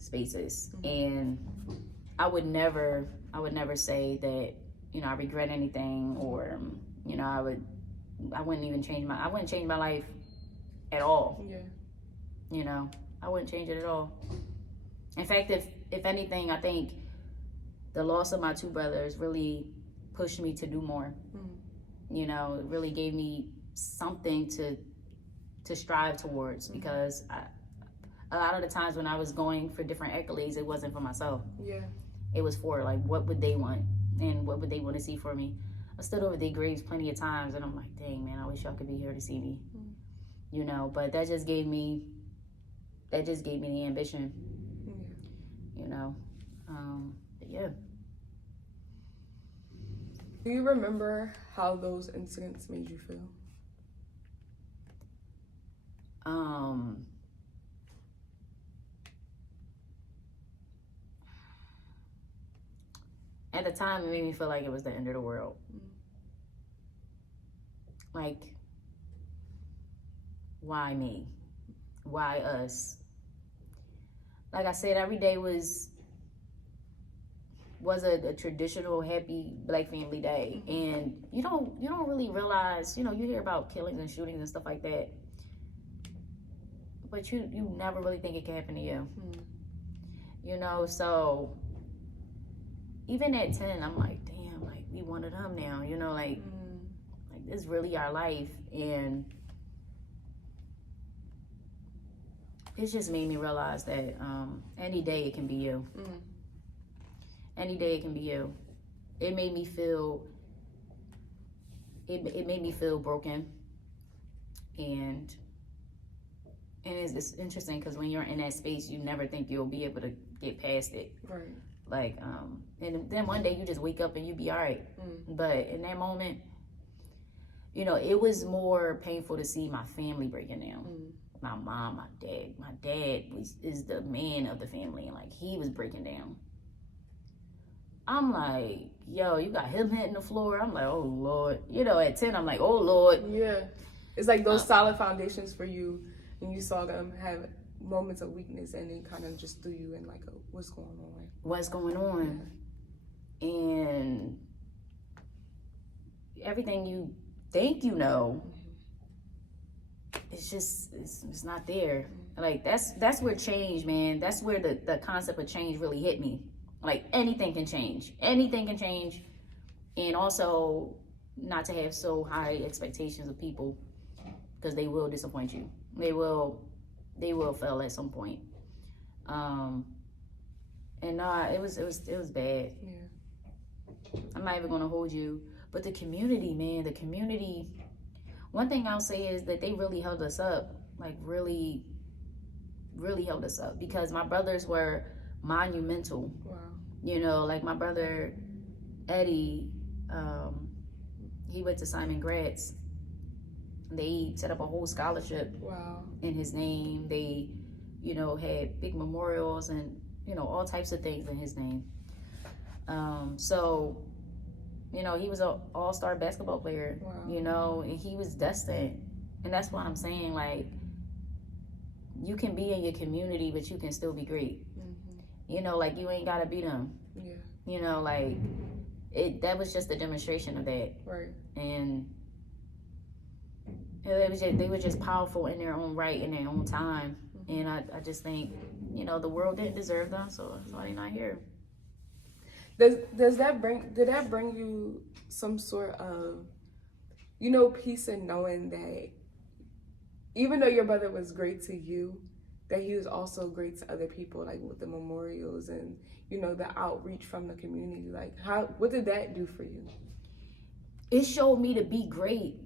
spaces, and I would never say that, you know, I regret anything, or, you know, I wouldn't change my life at all. Yeah. You know, I wouldn't change it at all. In fact, if anything, I think the loss of my two brothers really pushed me to do more. You know, it really gave me something to strive towards, because a lot of the times when I was going for different accolades, it wasn't for myself. Yeah. It was for, like, what would they want and what would they want to see for me. I stood over their graves plenty of times and I'm like, dang, man, I wish y'all could be here to see me. You know, but that just gave me the ambition. You know, but yeah. Do you remember how those incidents made you feel? At the time, it made me feel like it was the end of the world. Like, why me? Why us? Like I said, every day was a traditional happy Black family day, and you don't really realize, you hear about killings and shootings and stuff like that, but you never really think it can happen to you. So even at 10, I'm like, damn, like we one of them now, like this is really our life. And it's just made me realize that any day it can be you. Any day it can be you. It made me feel broken. And it's interesting because when you're in that space, you never think you'll be able to get past it. Right. Like, and then one day you just wake up and you be all right. But in that moment, it was more painful to see my family breaking down. My mom, my dad. My dad is the man of the family, and like he was breaking down. I'm like, yo, you got him hitting the floor. I'm like, oh Lord. At 10, I'm like, oh Lord. Yeah. It's like those solid foundations for you, and you saw them have moments of weakness, and it kind of just threw you in like, what's going on? What's going on? Yeah. And everything you think it's just, it's not there. Like, that's where change, man. That's where the concept of change really hit me. Like, anything can change. Anything can change. And also, not to have so high expectations of people, because they will disappoint you. They will fail at some point. And it was bad. Yeah. I'm not even gonna hold you. But the community, man, one thing I'll say is that they really held us up. Like, really, really held us up. Because my brothers were monumental. Wow. Like my brother Eddie, he went to Simon Gratz. They set up a whole scholarship in his name. They, had big memorials and, all types of things in his name. So, he was an all-star basketball player, and he was destined. And that's why I'm saying, like, you can be in your community, but you can still be great. Like, you ain't gotta beat them. Yeah. Like, that was just a demonstration of that. Right. And they were just powerful in their own right, in their own time. And I just think, the world didn't deserve them, so that's why they're not here. Did that bring you some sort of, peace in knowing that even though your brother was great to you, that he was also great to other people, like with the memorials and, the outreach from the community? Like, what did that do for you? It showed me to be great.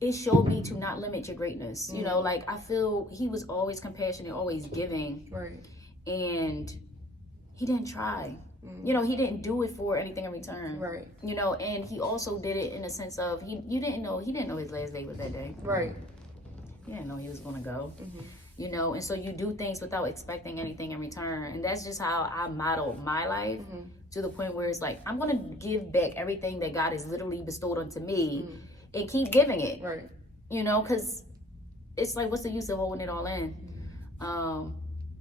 It showed me to not limit your greatness. Like, I feel he was always compassionate, always giving. Right. And he didn't try. He didn't do it for anything in return. Right. And he also did it in a sense of, he didn't know his last day was that day. Right. He didn't know he was going to go. And so you do things without expecting anything in return. And that's just how I model my life to the point where it's like, I'm going to give back everything that God has literally bestowed onto me and keep giving it. Right. Because it's like, what's the use of holding it all in? And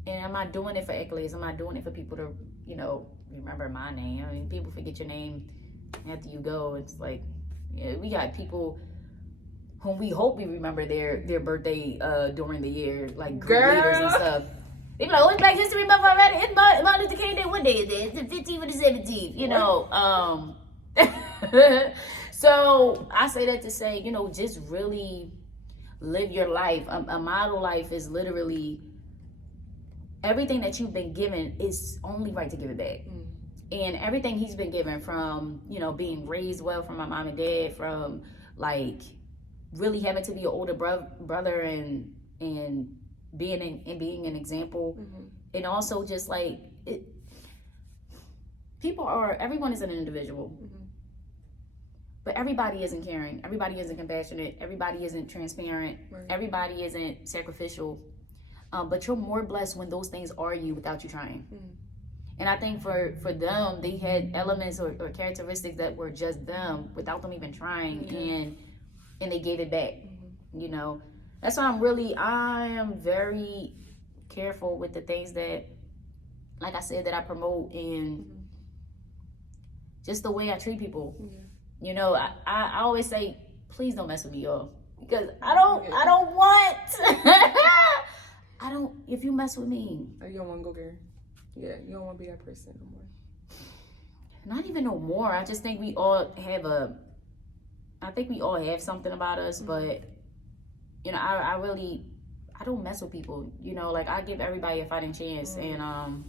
am I doing it for accolades? Am I doing it for people to, remember my name? I mean, people forget your name after you go. It's like, we got people whom we hope we remember their birthday during the year, like great leaders and stuff. They be like, oh, it's Black History Month already. It's Martin Luther King Day. What day is it? It's the 15th or the 17th, So I say that to say, just really live your life. A model life is literally everything that you've been given is only right to give it back. And everything he's been given from, being raised well from my mom and dad, from like really having to be an older brother and being an example. And also just like everyone is an individual. But everybody isn't caring. Everybody isn't compassionate. Everybody isn't transparent. Right. Everybody isn't sacrificial. But you're more blessed when those things are you without you trying. And I think for them, they had elements or characteristics that were just them without them even trying, and they gave it back. You know, that's why I am very careful with the things that, like I said, that I promote, and just the way I treat people. You know, I always say, please don't mess with me, y'all, because I don't want. If you mess with me, you don't want to go there. Yeah, you don't want to be that person no more. Not even no more. I just think we all have something about us, but you know, I don't mess with people. You know, like I give everybody a fighting chance, and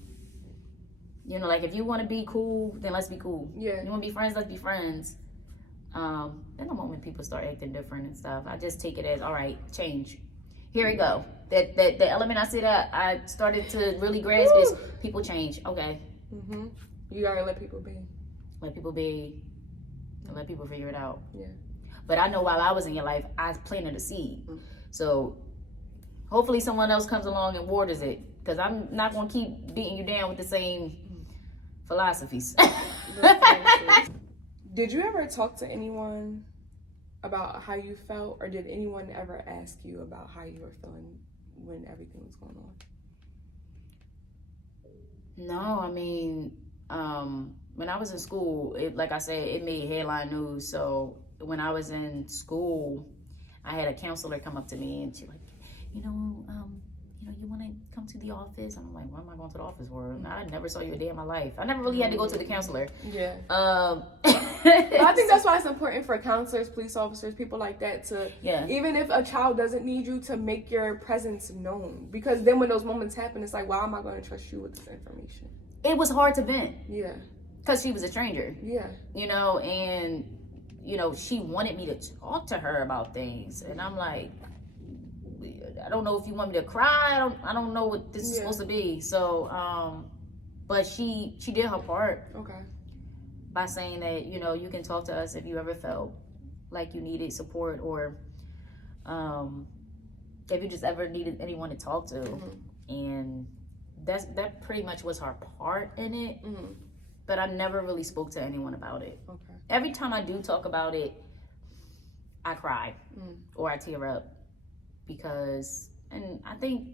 you know, like if you want to be cool, then let's be cool. Yeah. You want to be friends, let's be friends. Then the moment people start acting different and stuff, I just take it as, all right, change. Here we go. That the element I said I started to really grasp is people change. Okay. You gotta let people be. Let people be. And let people figure it out. Yeah. But I know while I was in your life, I planted a seed. So hopefully someone else comes along and waters it, because I'm not gonna keep beating you down with the same philosophies. Did you ever talk to anyone about how you felt, or did anyone ever ask you about how you were feeling when everything was going on? No, I mean, when I was in school, like I said, it made headline news. So when I was in school, I had a counselor come up to me, and she like, you want to come to the office? And I'm like, what am I going to the office for? I never saw you a day in my life. I never really had to go to the counselor. Yeah. But I think that's why it's important for counselors, police officers, people like that to, even if a child doesn't need you, to make your presence known. Because then when those moments happen, it's like, why am I going to trust you with this information? It was hard to vent. Yeah. Because she was a stranger. Yeah. You know, and, you know, she wanted me to talk to her about things. And I'm like, I don't know if you want me to cry. I don't know what this is supposed to be. So, but she did her part. Okay. By saying that, you know, you can talk to us if you ever felt like you needed support, or if you just ever needed anyone to talk to. And that pretty much was her part in it. But I never really spoke to anyone about it. Okay. Every time I do talk about it, I cry or I tear up. Because, and I think,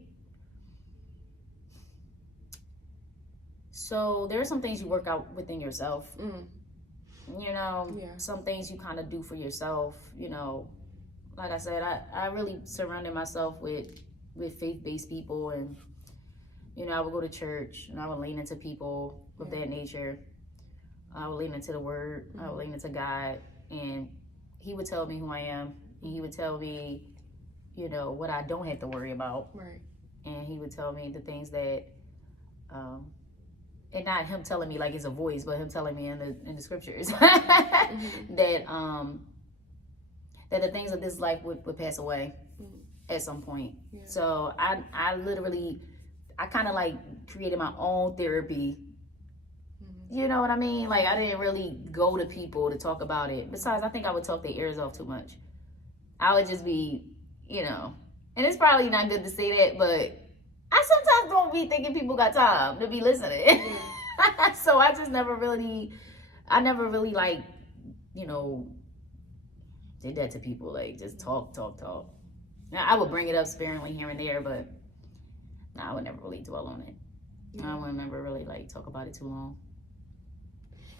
so there are some things you work out within yourself. You know, some things you kind of do for yourself. You know, like I said, I really surrounded myself with faith-based people, and you know, I would go to church and I would lean into people of that nature. I would lean into the Word. I would lean into God, and He would tell me who I am, and He would tell me, you know, what I don't have to worry about. Right. And He would tell me the things that, and not Him telling me like it's a voice, but Him telling me in the scriptures that that the things of this life would pass away at some point. Yeah. So I literally, I kind of like created my own therapy. You know what I mean? Like I didn't really go to people to talk about it. Besides, I think I would talk their ears off too much. I would just be, you know, and it's probably not good to say that, but I sometimes don't be thinking people got time to be listening. So I never really like, you know, did that to people, like just talk. Now I would bring it up sparingly here and there, but I would never really dwell on it. I wouldn't never really like talk about it too long.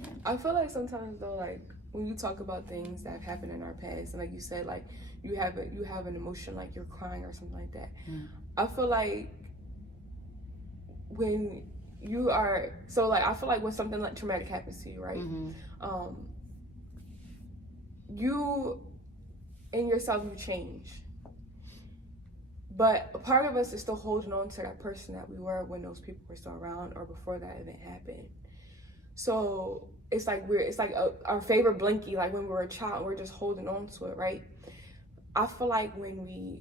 Yeah. I feel like sometimes though, like when you talk about things that have happened in our past, and like you said, like you have an emotion like you're crying or something like that. I feel like when you are, so like I feel like when something like traumatic happens to you, right? You in yourself, you change, but a part of us is still holding on to that person that we were when those people were still around or before that event happened. So it's like our favorite blankie, like when we were a child, we're just holding on to it, right? I feel like when we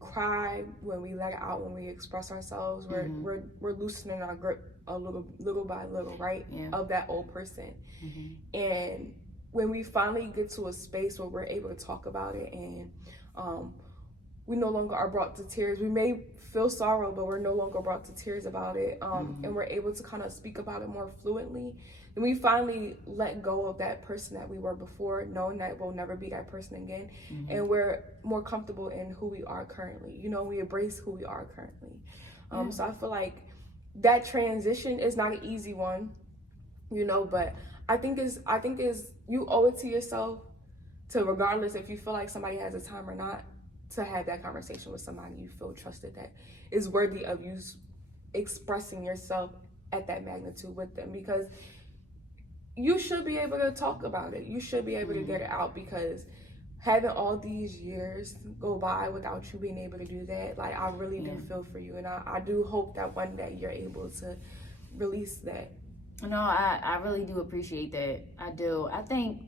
cry, when we let it out, when we express ourselves, we're loosening our grip a little by little, right? Yeah. Of that old person. And when we finally get to a space where we're able to talk about it and we no longer are brought to tears. We may feel sorrow, but we're no longer brought to tears about it. And we're able to kind of speak about it more fluently. And we finally let go of that person that we were before, knowing that we'll never be that person again. And we're more comfortable in who we are currently. You know, we embrace who we are currently. So I feel like that transition is not an easy one, you know, but I think is you owe it to yourself to, regardless if you feel like somebody has a time or not, to have that conversation with somebody you feel trusted that is worthy of you expressing yourself at that magnitude with them, because you should be able to talk about it. You should be able to get it out, because having all these years go by without you being able to do that, like, I really do feel for you, and I do hope that one day you're able to release that. No, I really do appreciate that. I do. I think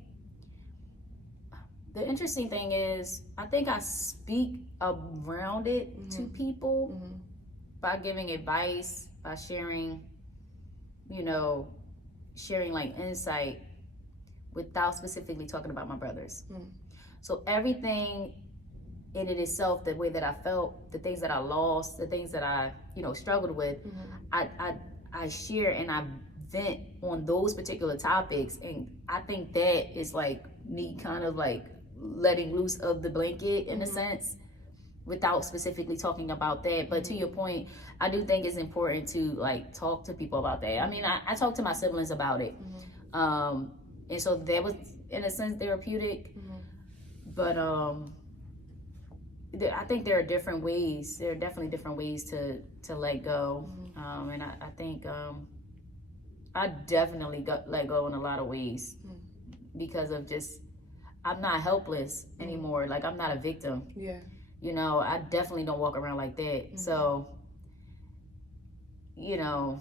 the interesting thing is, I think I speak around it to people by giving advice, by sharing, you know, sharing like insight without specifically talking about my brothers. So everything in it itself, the way that I felt, the things that I lost, the things that I, you know, struggled with, I share and I vent on those particular topics. And I think that is like me kind of like letting loose of the blanket in a sense, without specifically talking about that. But to your point, I do think it's important to like talk to people about that. I mean, I talk to my siblings about it. And so that was in a sense therapeutic. But I think there are different ways. There are definitely different ways to let go. And I think I definitely let go in a lot of ways because of just, I'm not helpless anymore. Like, I'm not a victim. Yeah. You know, I definitely don't walk around like that. So, you know,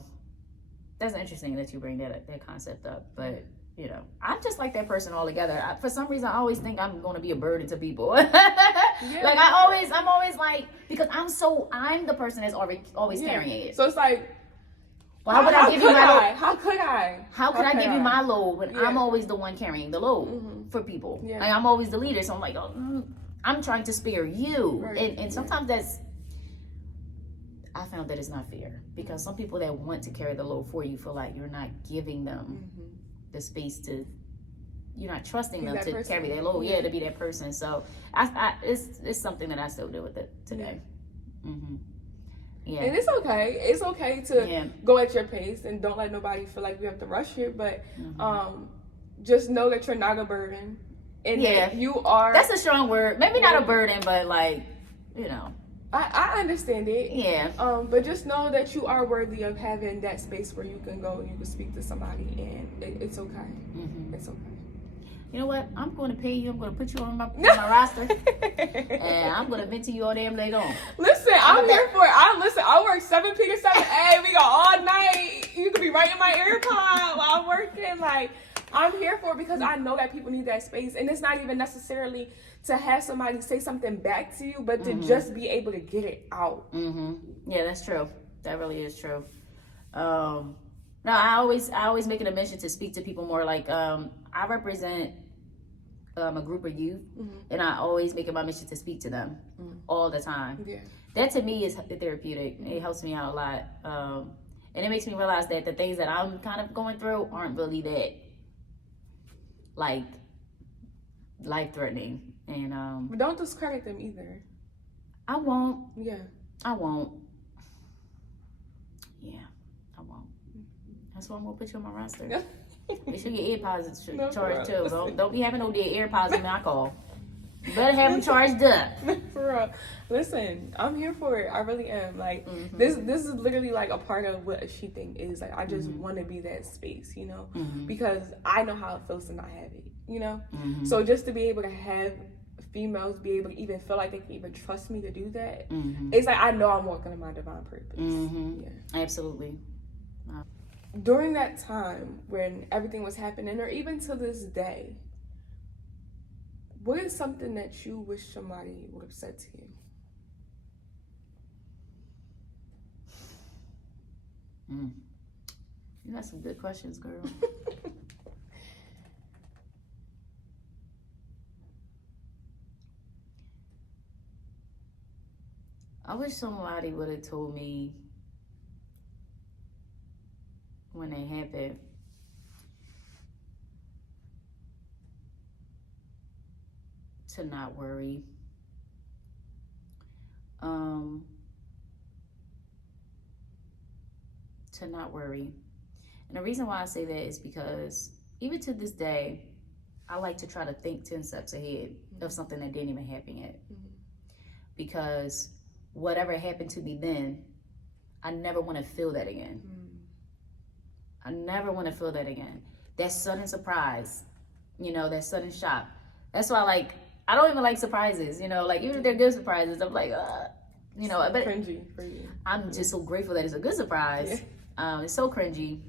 that's interesting that you bring that concept up. But, you know, I'm just like that person altogether. For some reason, I always think I'm going to be a burden to people. Like, I'm always like, because I'm the person that's always carrying it. So it's like, well, how could I give you my load? How could I give you my load when I'm always the one carrying the load for people? Like, I'm always the leader. So I'm like, I'm trying to spare you. And sometimes I found that it's not fair, because some people that want to carry the load for you feel like you're not giving them the space to, you're not trusting them to carry their load. To be that person. So it's something that I still deal with it today. Yeah. And it's okay. It's okay to go at your pace and don't let nobody feel like you have to rush you. But just know that you're not a burden. And that you are. That's a strong word. Maybe not a burden, but like, you know. I understand it. Yeah. But just know that you are worthy of having that space where you can go and you can speak to somebody, and it's okay. It's okay. You know what? I'm going to pay you. I'm going to put you on my roster, and I'm going to vent to you all damn day long. Listen, I'm here for it. I work 7 p to 7 a. We go all night. You could be right in my AirPod while I'm working. Like, I'm here for it because I know that people need that space, and it's not even necessarily to have somebody say something back to you, but to just be able to get it out. Yeah, that's true. That really is true. No, I always make it a mission to speak to people more. Like, I represent a group of youth, and I always make it my mission to speak to them all the time. Yeah. That to me is therapeutic. It helps me out a lot, and it makes me realize that the things that I'm kind of going through aren't really that like life-threatening. And but don't discredit them either. I won't. Yeah. I won't. Yeah, I won't. That's why I'm gonna put you on my roster. Make sure your AirPods charged too. Don't be having no dead AirPods in my call. You better have them charged up. For real. Listen, I'm here for it. I really am. Like, this is literally like a part of what a she thing is. Like, I just want to be that space, you know, because I know how it feels to not have it, you know. So just to be able to have females be able to even feel like they can even trust me to do that, it's like I know I'm walking in my divine purpose. Yeah, absolutely. During that time when everything was happening, or even to this day, what is something that you wish somebody would have said to you? You got some good questions, girl. I wish somebody would have told me when it happened. To not worry. To not worry. And the reason why I say that is because even to this day, I like to try to think 10 steps ahead of something that didn't even happen yet. Because whatever happened to me then, I never want to feel that again. I never want to feel that again. That sudden surprise, that sudden shock. That's why, I don't even like surprises, even if they're good surprises, I'm like, but cringy for you. I'm just so grateful that it's a good surprise. Yeah. It's so cringy,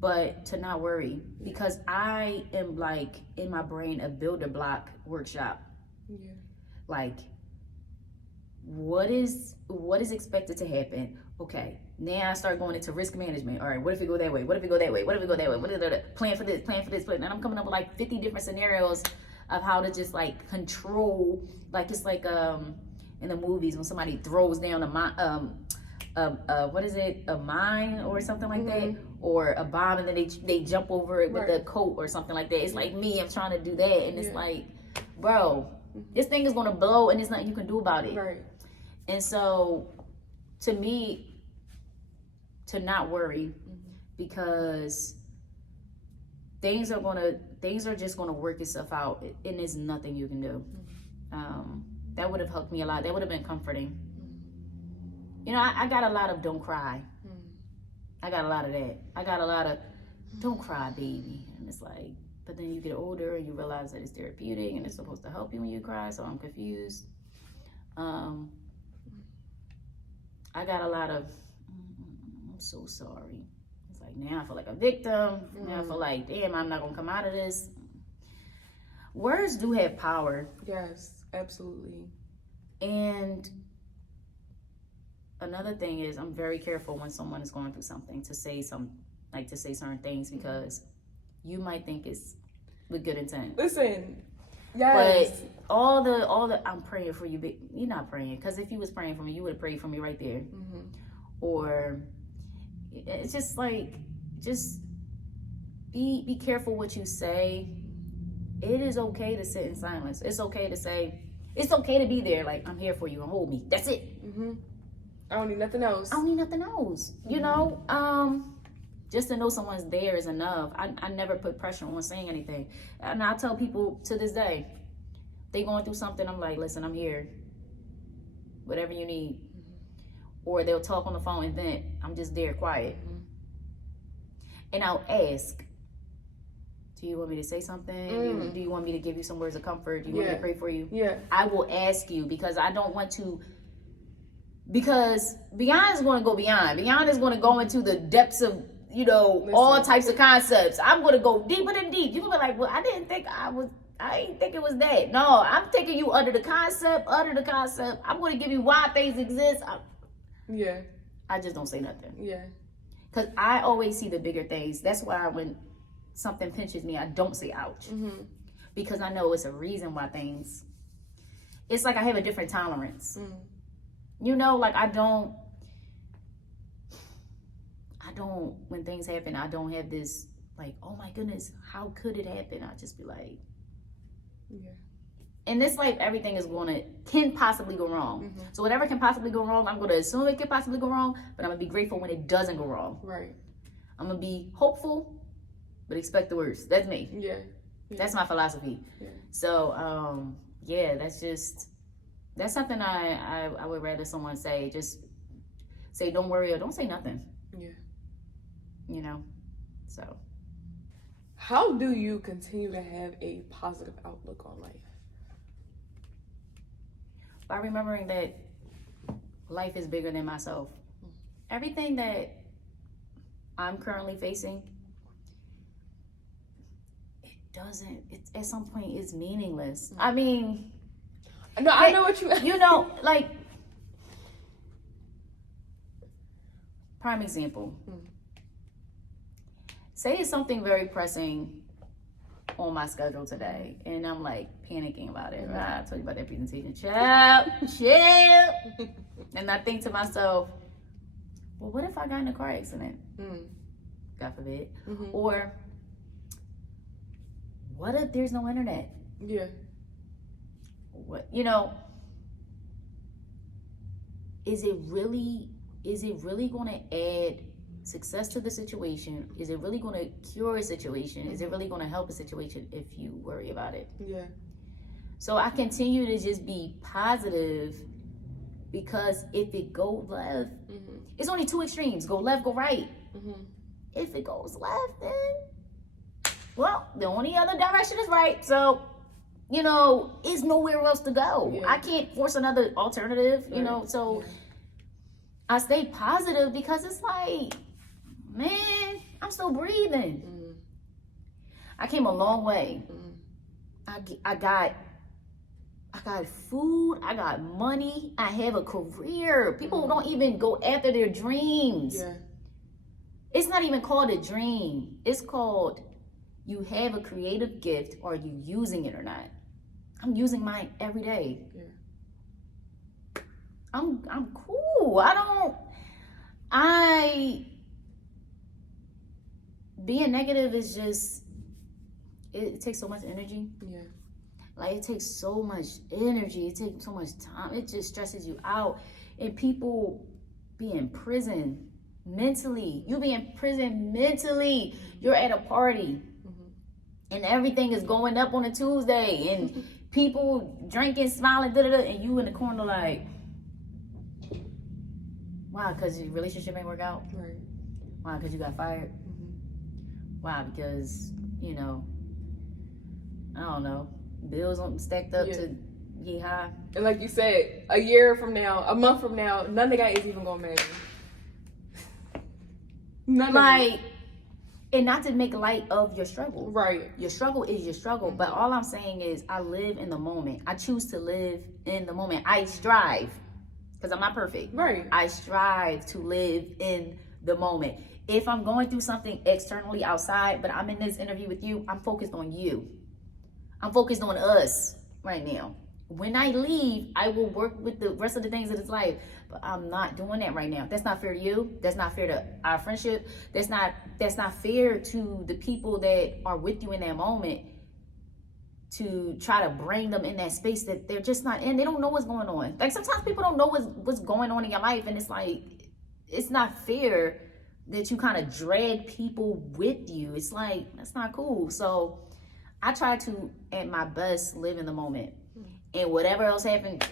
but to not worry, because I am in my brain, a builder block workshop. Yeah. What is expected to happen? Okay, now I start going into risk management. All right, what if we go that way? What if we go that way? What if we go that way? What is plan for this? And I'm coming up with 50 different scenarios of how to just control. It's in the movies when somebody throws down a mine or something like that, or a bomb, and then they jump over it with a coat or something like that. It's like me, I'm trying to do that, and it's bro, this thing is gonna blow, and there's nothing you can do about it. Right. And so, to me, to not worry, because things are just gonna work itself out, and there's nothing you can do. That would have helped me a lot. That would have been comforting. I got a lot of don't cry. I got a lot of that. I got a lot of don't cry, baby. And it's but then you get older and you realize that it's therapeutic and it's supposed to help you when you cry. So I'm confused. I got a lot of, I'm so sorry. It's now I feel like a victim. Now I feel damn, I'm not going to come out of this. Words do have power. Yes, absolutely. And another thing is, I'm very careful when someone is going through something to say certain things, because you might think it's with good intent. Listen, yes. But all the I'm praying for you, but you're not praying, because if you was praying for me, you would have prayed for me right there. Or it's just just be careful what you say. It is okay to sit in silence. It's okay to say, it's okay to be there. I'm here for you and hold me. That's it. I don't need nothing else. Just to know someone's there is enough. I never put pressure on saying anything. And I tell people to this day, they going through something, I'm like, listen, I'm here. Whatever you need. Or they'll talk on the phone and vent. I'm just there, quiet. And I'll ask, do you want me to say something? Do you want me to give you some words of comfort? Do you want me to pray for you? Yeah. I will ask you, because I don't want to, because Beyond is going to go beyond. Beyond is going to go into the depths of, all types of concepts. I'm going to go deeper than deep. You're going to be like, well, I didn't think it was that. No, I'm taking you under the concept. I'm going to give you why things exist. I just don't say nothing. Yeah. Because I always see the bigger things. That's why when something pinches me, I don't say ouch. Because I know it's a reason why things, it's I have a different tolerance. I don't, when things happen, I don't have this, oh my goodness, how could it happen? I just be in this life, everything can possibly go wrong. So whatever can possibly go wrong, I'm going to assume it can possibly go wrong, but I'm going to be grateful when it doesn't go wrong. Right. I'm going to be hopeful, but expect the worst. That's me. Yeah. That's my philosophy. Yeah. So, that's something I would rather someone say. Just say, don't worry, or don't say nothing. Yeah. So. How do you continue to have a positive outlook on life? By remembering that life is bigger than myself. Everything that I'm currently facing, at some point it's meaningless. I mean, no, I know what prime example. Say it's something very pressing on my schedule today, and I'm like panicking about it. I told you about that presentation. Chill. And I think to myself, well, what if I got in a car accident? God forbid. Or what if there's no internet? Yeah. What, is it really going to add success to the situation? Is it really going to cure a situation? Is it really going to help a situation if you worry about it? Yeah. So I continue to just be positive, because if it goes left, it's only two extremes: go left, go right. If it goes left, then, well, the only other direction is right. So, it's nowhere else to go. Yeah. I can't force another alternative, so I stay positive, because it's like, man, I'm still breathing. I came a long way. I got food, I got money, I have a career. People don't even go after their dreams. Yeah. It's not even called a dream. It's called, you have a creative gift. Are you using it or not? I'm using mine every day. Yeah. I'm cool. Being negative is just, it takes so much energy. Yeah. Like, it takes so much energy. It takes so much time. It just stresses you out. And people be in prison mentally. You be in prison mentally. You're at a party and everything is going up on a Tuesday and people drinking, smiling, and you in the corner like, why? Because your relationship ain't work out? Right. Why? Because you got fired? Why? Because, I don't know, bills stacked up to get high. And like you said, a year from now, a month from now, none of that is even gonna matter. None of it. And not to make light of your struggle. Right. Your struggle is your struggle. But all I'm saying is, I live in the moment. I choose to live in the moment. I strive, because I'm not perfect. Right. I strive to live in the moment. If I'm going through something externally outside, but I'm in this interview with you, I'm focused on you. I'm focused on us right now. When I leave, I will work with the rest of the things of this life. But I'm not doing that right now. That's not fair to you. That's not fair to our friendship. That's not fair to the people that are with you in that moment, to try to bring them in that space that they're just not in. They don't know what's going on. Like, sometimes people don't know what's going on in your life, and it's like, it's not fair that you kind of drag people with you. It's like, that's not cool. So I try to, at my best, live in the moment. And whatever else happened,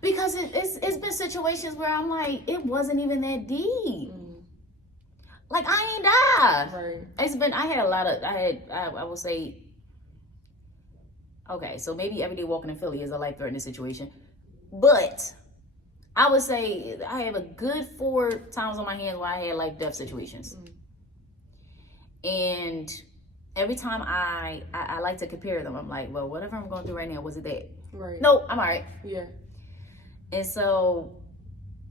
because it's been situations where I'm like, it wasn't even that deep. Like, I ain't died. Right. I will say, okay, so maybe everyday walking in Philly is a life-threatening situation. But I would say I have a good 4 times on my hands where I had life-death situations. And every time I like to compare them. I'm like, well, whatever I'm going through right now, was it that? Right. No, I'm all right. Yeah. And so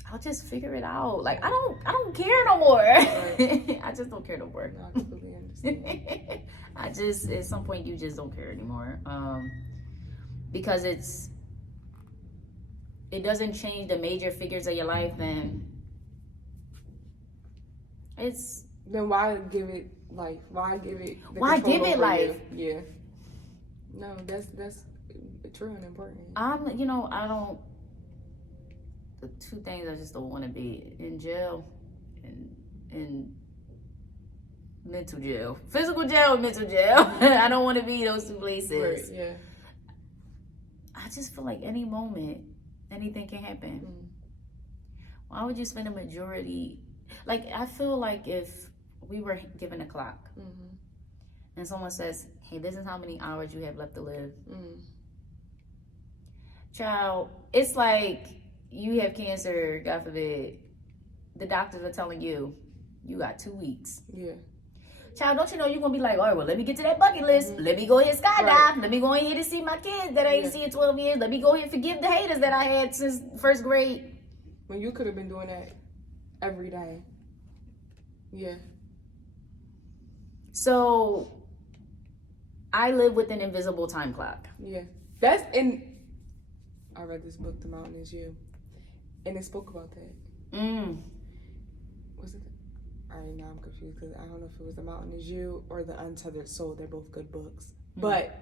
I'll just figure it out. Like, I don't care no more. Right. I just don't care no more. No, I completely understand. At some point, you just don't care anymore. Because it doesn't change the major figures of your life, then then why give it life? Why give it life? You? Yeah. No, that's true and important. The 2 things I just don't want to be: in jail and mental jail. Physical jail and mental jail. I don't want to be those 2 places. Right, yeah. I just feel like any moment, anything can happen. Why would you spend a majority? Like, I feel like if we were given a clock and someone says, hey, this is how many hours you have left to live. Child, it's like you have cancer, God forbid. The doctors are telling you, you got 2 weeks. Yeah. Child, don't you know you're going to be like, all right, well, let me get to that bucket list. Let me go ahead and skydive. Right. Let me go ahead and see my kids that I ain't seen in 12 years. Let me go ahead and forgive the haters that I had since 1st grade. When you could have been doing that every day. Yeah. So I live with an invisible time clock. Yeah. I read this book, The Mountain Is You, and it spoke about that. Was it? All right, now I'm confused because I don't know if it was The Mountain Is You or The Untethered Soul. They're both good books. But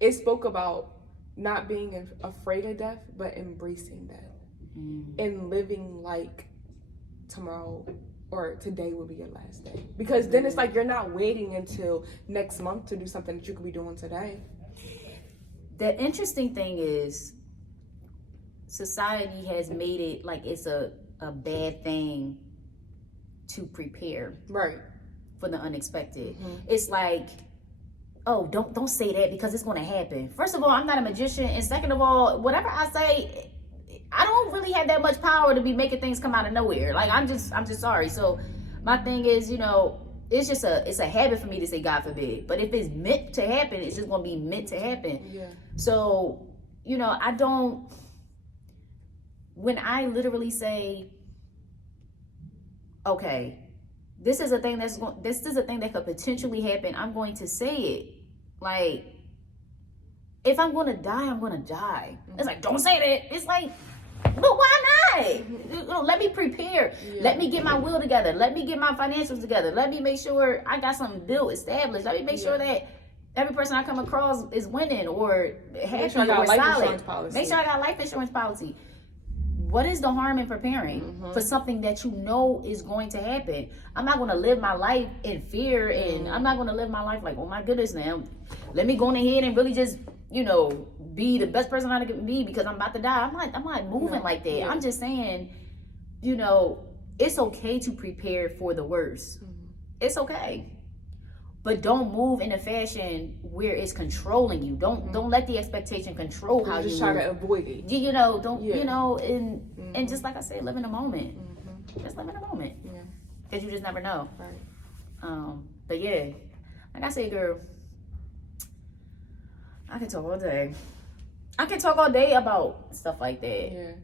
it spoke about not being afraid of death, but embracing death. And living like tomorrow or today will be your last day. Because then it's like you're not waiting until next month to do something that you could be doing today. The interesting thing is society has made it like it's a bad thing to prepare for the unexpected. It's like, oh, don't say that because it's going to happen. First of all, I'm not a magician, and second of all, whatever I say, I don't really have that much power to be making things come out of nowhere. Like, I'm just sorry. So my thing is, it's a habit for me to say God forbid. But if it's meant to happen, it's just going to be meant to happen. Yeah. So, when I literally say, okay, this is a thing that could potentially happen, I'm going to say it. Like, if I'm going to die, I'm going to die. It's like, don't say that. It's like, but why not? Let me prepare. Yeah. Let me get my will together. Let me get my financials together. Let me make sure I got something built, established. Let me make sure that every person I come across is winning or happy or solid. Make sure I got life insurance policy. What is the harm in preparing for something that you know is going to happen? I'm not going to live my life in fear, and I'm not going to live my life like, oh my goodness, now let me go in ahead and really just, be the best person I can be because I'm about to die. I'm not moving like that. Yeah. I'm just saying, it's okay to prepare for the worst. It's okay. But don't move in a fashion where it's controlling you. Don't let the expectation control how you just try to avoid it. And just like I said, live in the moment. Just live in the moment. Yeah. Because you just never know. Right. But yeah, like I said, girl, I can talk all day. I can talk all day about stuff like that. Yeah.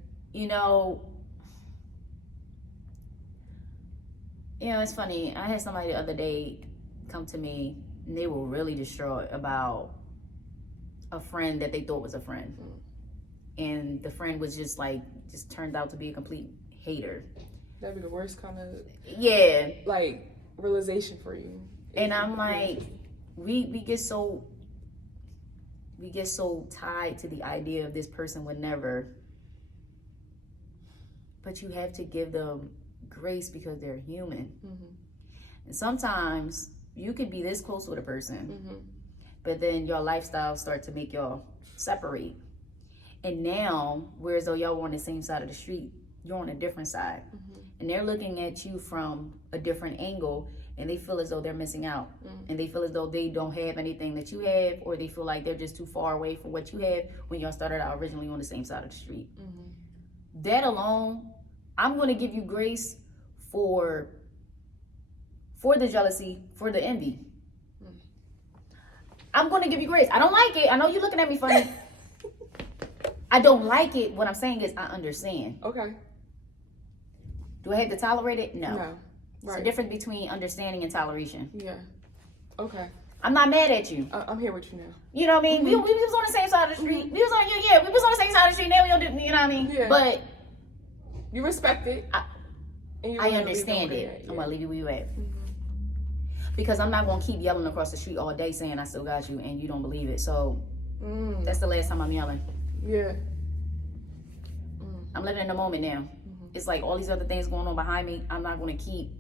It's funny. I had somebody the other day come to me, and they were really distraught about a friend that they thought was a friend. And the friend was just turned out to be a complete hater. That'd be the worst kind of realization for you. And I'm like, we get so tied to the idea of this person would never, but you have to give them grace because they're human. And sometimes you could be this close with a person, but then your lifestyles start to make y'all separate. And now, whereas though y'all were on the same side of the street, you're on a different side. And they're looking at you from a different angle, and they feel as though they're missing out. And they feel as though they don't have anything that you have, or they feel like they're just too far away from what you have when y'all started out originally on the same side of the street. That alone, I'm going to give you grace for the jealousy, for the envy. I'm going to give you grace. I don't like it. I know you're looking at me funny. I don't like it. What I'm saying is I understand. Okay. Do I have to tolerate it? No. Right. It's the difference between understanding and toleration. Yeah. Okay. I'm not mad at you. I'm here with you now. You know what I mean? We was on the same side of the street. We was on the same side of the street. Now we don't do, you know what I mean? Yeah. But you respect it. I understand it. I'm gonna leave you where you at. Because I'm not gonna keep yelling across the street all day saying I still got you and you don't believe it. So that's the last time I'm yelling. Yeah. I'm living in the moment now. It's like all these other things going on behind me. I'm not gonna keep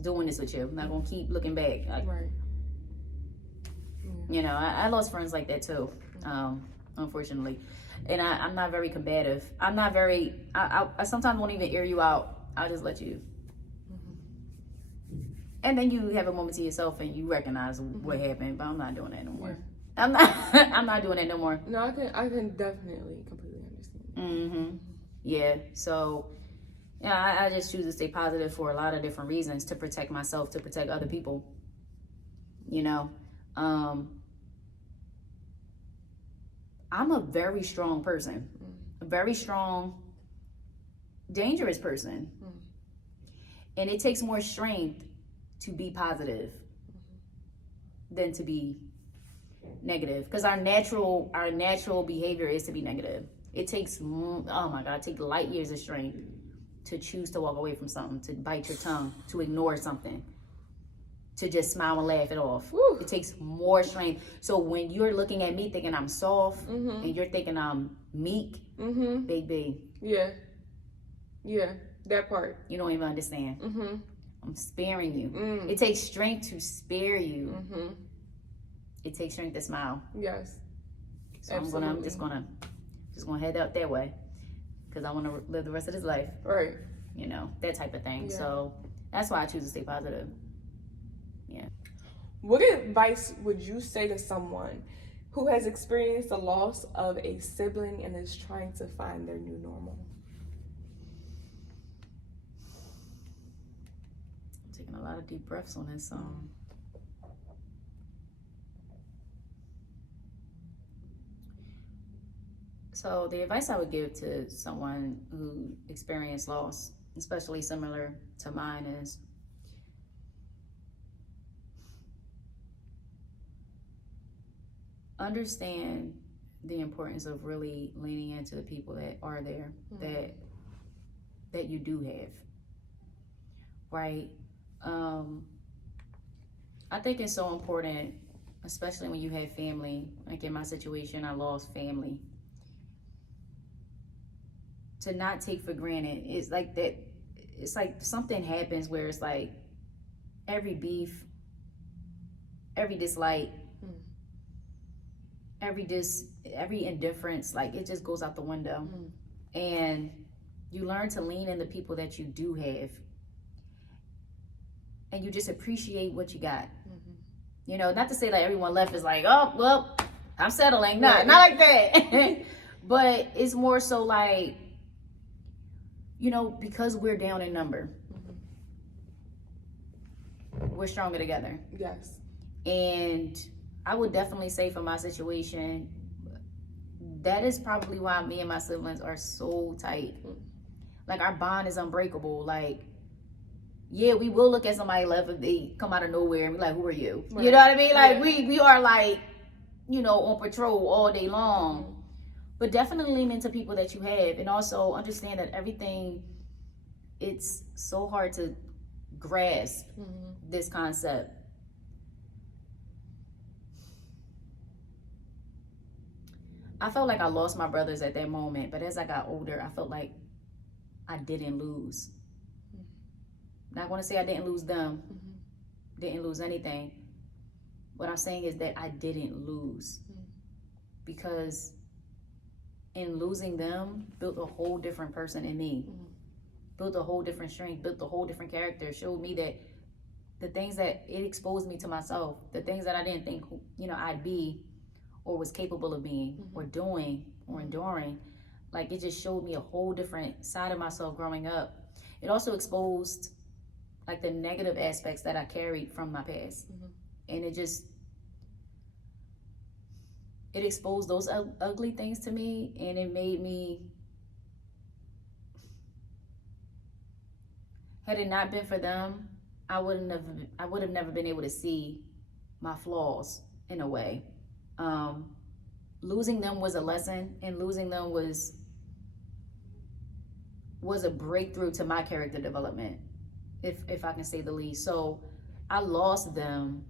doing this with you. I'm not gonna keep looking back. I lost friends like that too, unfortunately. And I'm not very combative. I'm not very, I sometimes won't even air you out. I'll just let you. And then you have a moment to yourself and you recognize what happened, but I'm not doing that no more. Yeah. I'm not doing that no more. No, I can definitely completely understand. Yeah, so I just choose to stay positive for a lot of different reasons, to protect myself, to protect other people. I'm a very strong person, a very strong, dangerous person. And it takes more strength to be positive than to be negative, because our natural behavior is to be negative. It takes, oh my God, it takes light years of strength to choose to walk away from something, to bite your tongue, to ignore something, to just smile and laugh it off. Woo. It takes more strength. So when you're looking at me thinking I'm soft, and you're thinking I'm meek, baby. Yeah, that part. You don't even understand. I'm sparing you. It takes strength to spare you. It takes strength to smile. Yes. So I'm just gonna head out that way, because I want to live the rest of this life. Right. You know, that type of thing. Yeah. So that's why I choose to stay positive. Yeah. What advice would you say to someone who has experienced the loss of a sibling and is trying to find their new normal? I'm taking a lot of deep breaths on this song. So the advice I would give to someone who experienced loss, especially similar to mine, is understand the importance of really leaning into the people that are there, that you do have, right? I think it's so important, especially when you have family. Like in my situation, I lost family. To not take for granted. It's like that. It's like something happens where it's like every beef, every dislike, every indifference, like it just goes out the window. And you learn to lean in the people that you do have, and you just appreciate what you got. You know, not to say like everyone left is like, oh well, I'm settling. Not like that. But it's more so like, you know, because we're down in number, we're stronger together. Yes. And I would definitely say for my situation, that is probably why me and my siblings are so tight. Like our bond is unbreakable. Like, yeah, we will look at somebody left if they come out of nowhere and be like, who are you? Right. You know what I mean? Like we are like, you know, on patrol all day long. But definitely lean into people that you have, and also understand that everything, it's so hard to grasp this concept. I felt like I lost my brothers at that moment, but as I got older, I felt like I didn't lose. Not going to say I didn't lose them, didn't lose anything. What I'm saying is that I didn't lose, because in losing them, built a whole different person in me. Built a whole different strength, built a whole different character, showed me that the things that it exposed me to myself, the things that I didn't think, you know, I'd be or was capable of being or doing or enduring. Like it just showed me a whole different side of myself growing up. It also exposed like the negative aspects that I carried from my past. And it exposed those ugly things to me, and it made me, had it not been for them, I would have never been able to see my flaws in a way. Losing them was a lesson, and losing them was a breakthrough to my character development, if I can say the least. So I lost them,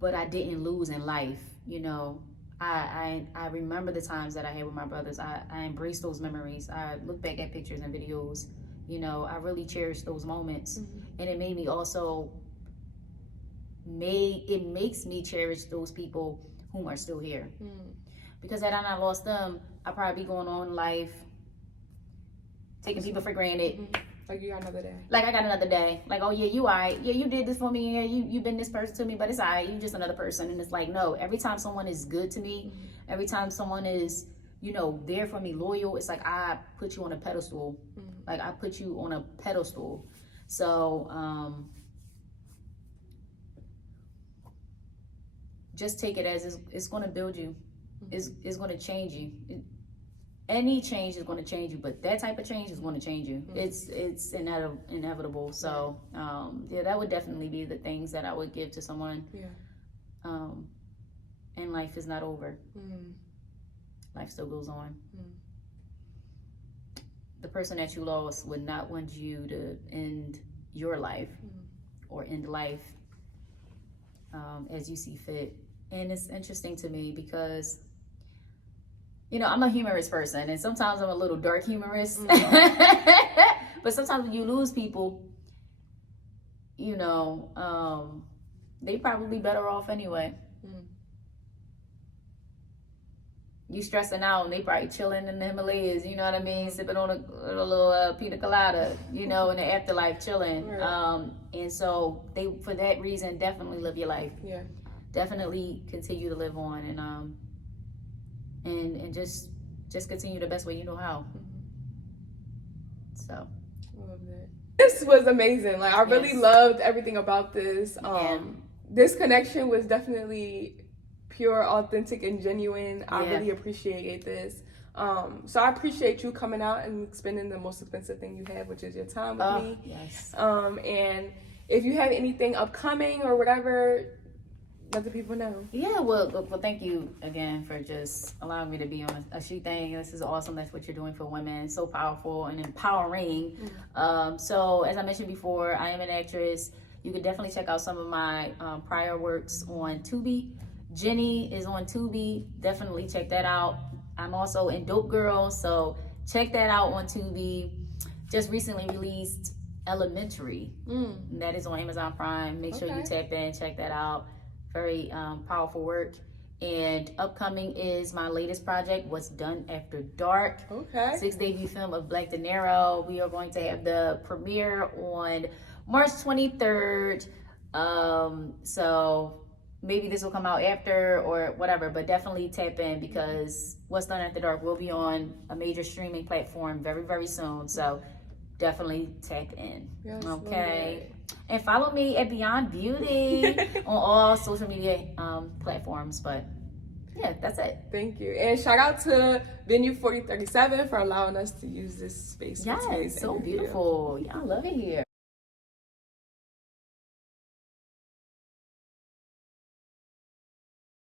but I didn't lose in life, you know. I remember the times that I had with my brothers. I embrace those memories. I look back at pictures and videos. You know, I really cherish those moments. And it made me also, it makes me cherish those people whom are still here. Because had I not lost them, I'd probably be going on in life, taking people for granted. Like you got another day. Like I got another day. Like, oh yeah, you alright. Yeah, you did this for me. Yeah, you've been this person to me, but it's alright. You just another person. And it's like, no, every time someone is good to me, every time someone is, you know, there for me, loyal, it's like I put you on a pedestal. Like I put you on a pedestal. So just take it as it's going to build you. It's going to change you. Any change is going to change you, but that type of change is going to change you. It's inevitable. So yeah, that would definitely be the things that I would give to someone and life is not over. Mm. Life still goes on. Mm. The person that you lost would not want you to end your life or end life as you see fit. And it's interesting to me because, you know, I'm a humorous person, and sometimes I'm a little dark humorous. But sometimes when you lose people, you know, they probably better off anyway. You stressing out, and they probably chilling in the Himalayas, you know what I mean? Sipping on a little pina colada, you know, in the afterlife, chilling. Right. And so they, for that reason, definitely live your life. Yeah. Definitely continue to live on, and just continue the best way you know how. So. I love that. This was amazing. Like, I really loved everything about this. This connection was definitely pure, authentic, and genuine. I really appreciate this. So I appreciate you coming out and spending the most expensive thing you have, which is your time with me. Yes. And if you have anything upcoming or whatever, let the people know. Yeah, well, thank you again for just allowing me to be on a She Thing. This is awesome. That's what you're doing for women. So powerful and empowering. So as I mentioned before, I am an actress. You can definitely check out some of my prior works on Tubi. Jenny is on Tubi. Definitely check that out. I'm also in Dope Girls, so check that out on Tubi. Just recently released Elementary. That is on Amazon Prime. Make sure you tap in, check that out. Very powerful work. And upcoming is my latest project, What's Done After Dark. 6th debut film of Black De Niro. We are going to have the premiere on March 23rd. So maybe this will come out after or whatever, but definitely tap in because What's Done After Dark will be on a major streaming platform very, very soon. So definitely tap in. Yes, okay. And follow me at Beyond Beauty on all social media platforms. But yeah, that's it. Thank you. And shout out to Venue 4037 for allowing us to use this space. Yes, so beautiful. Yeah, I love it here.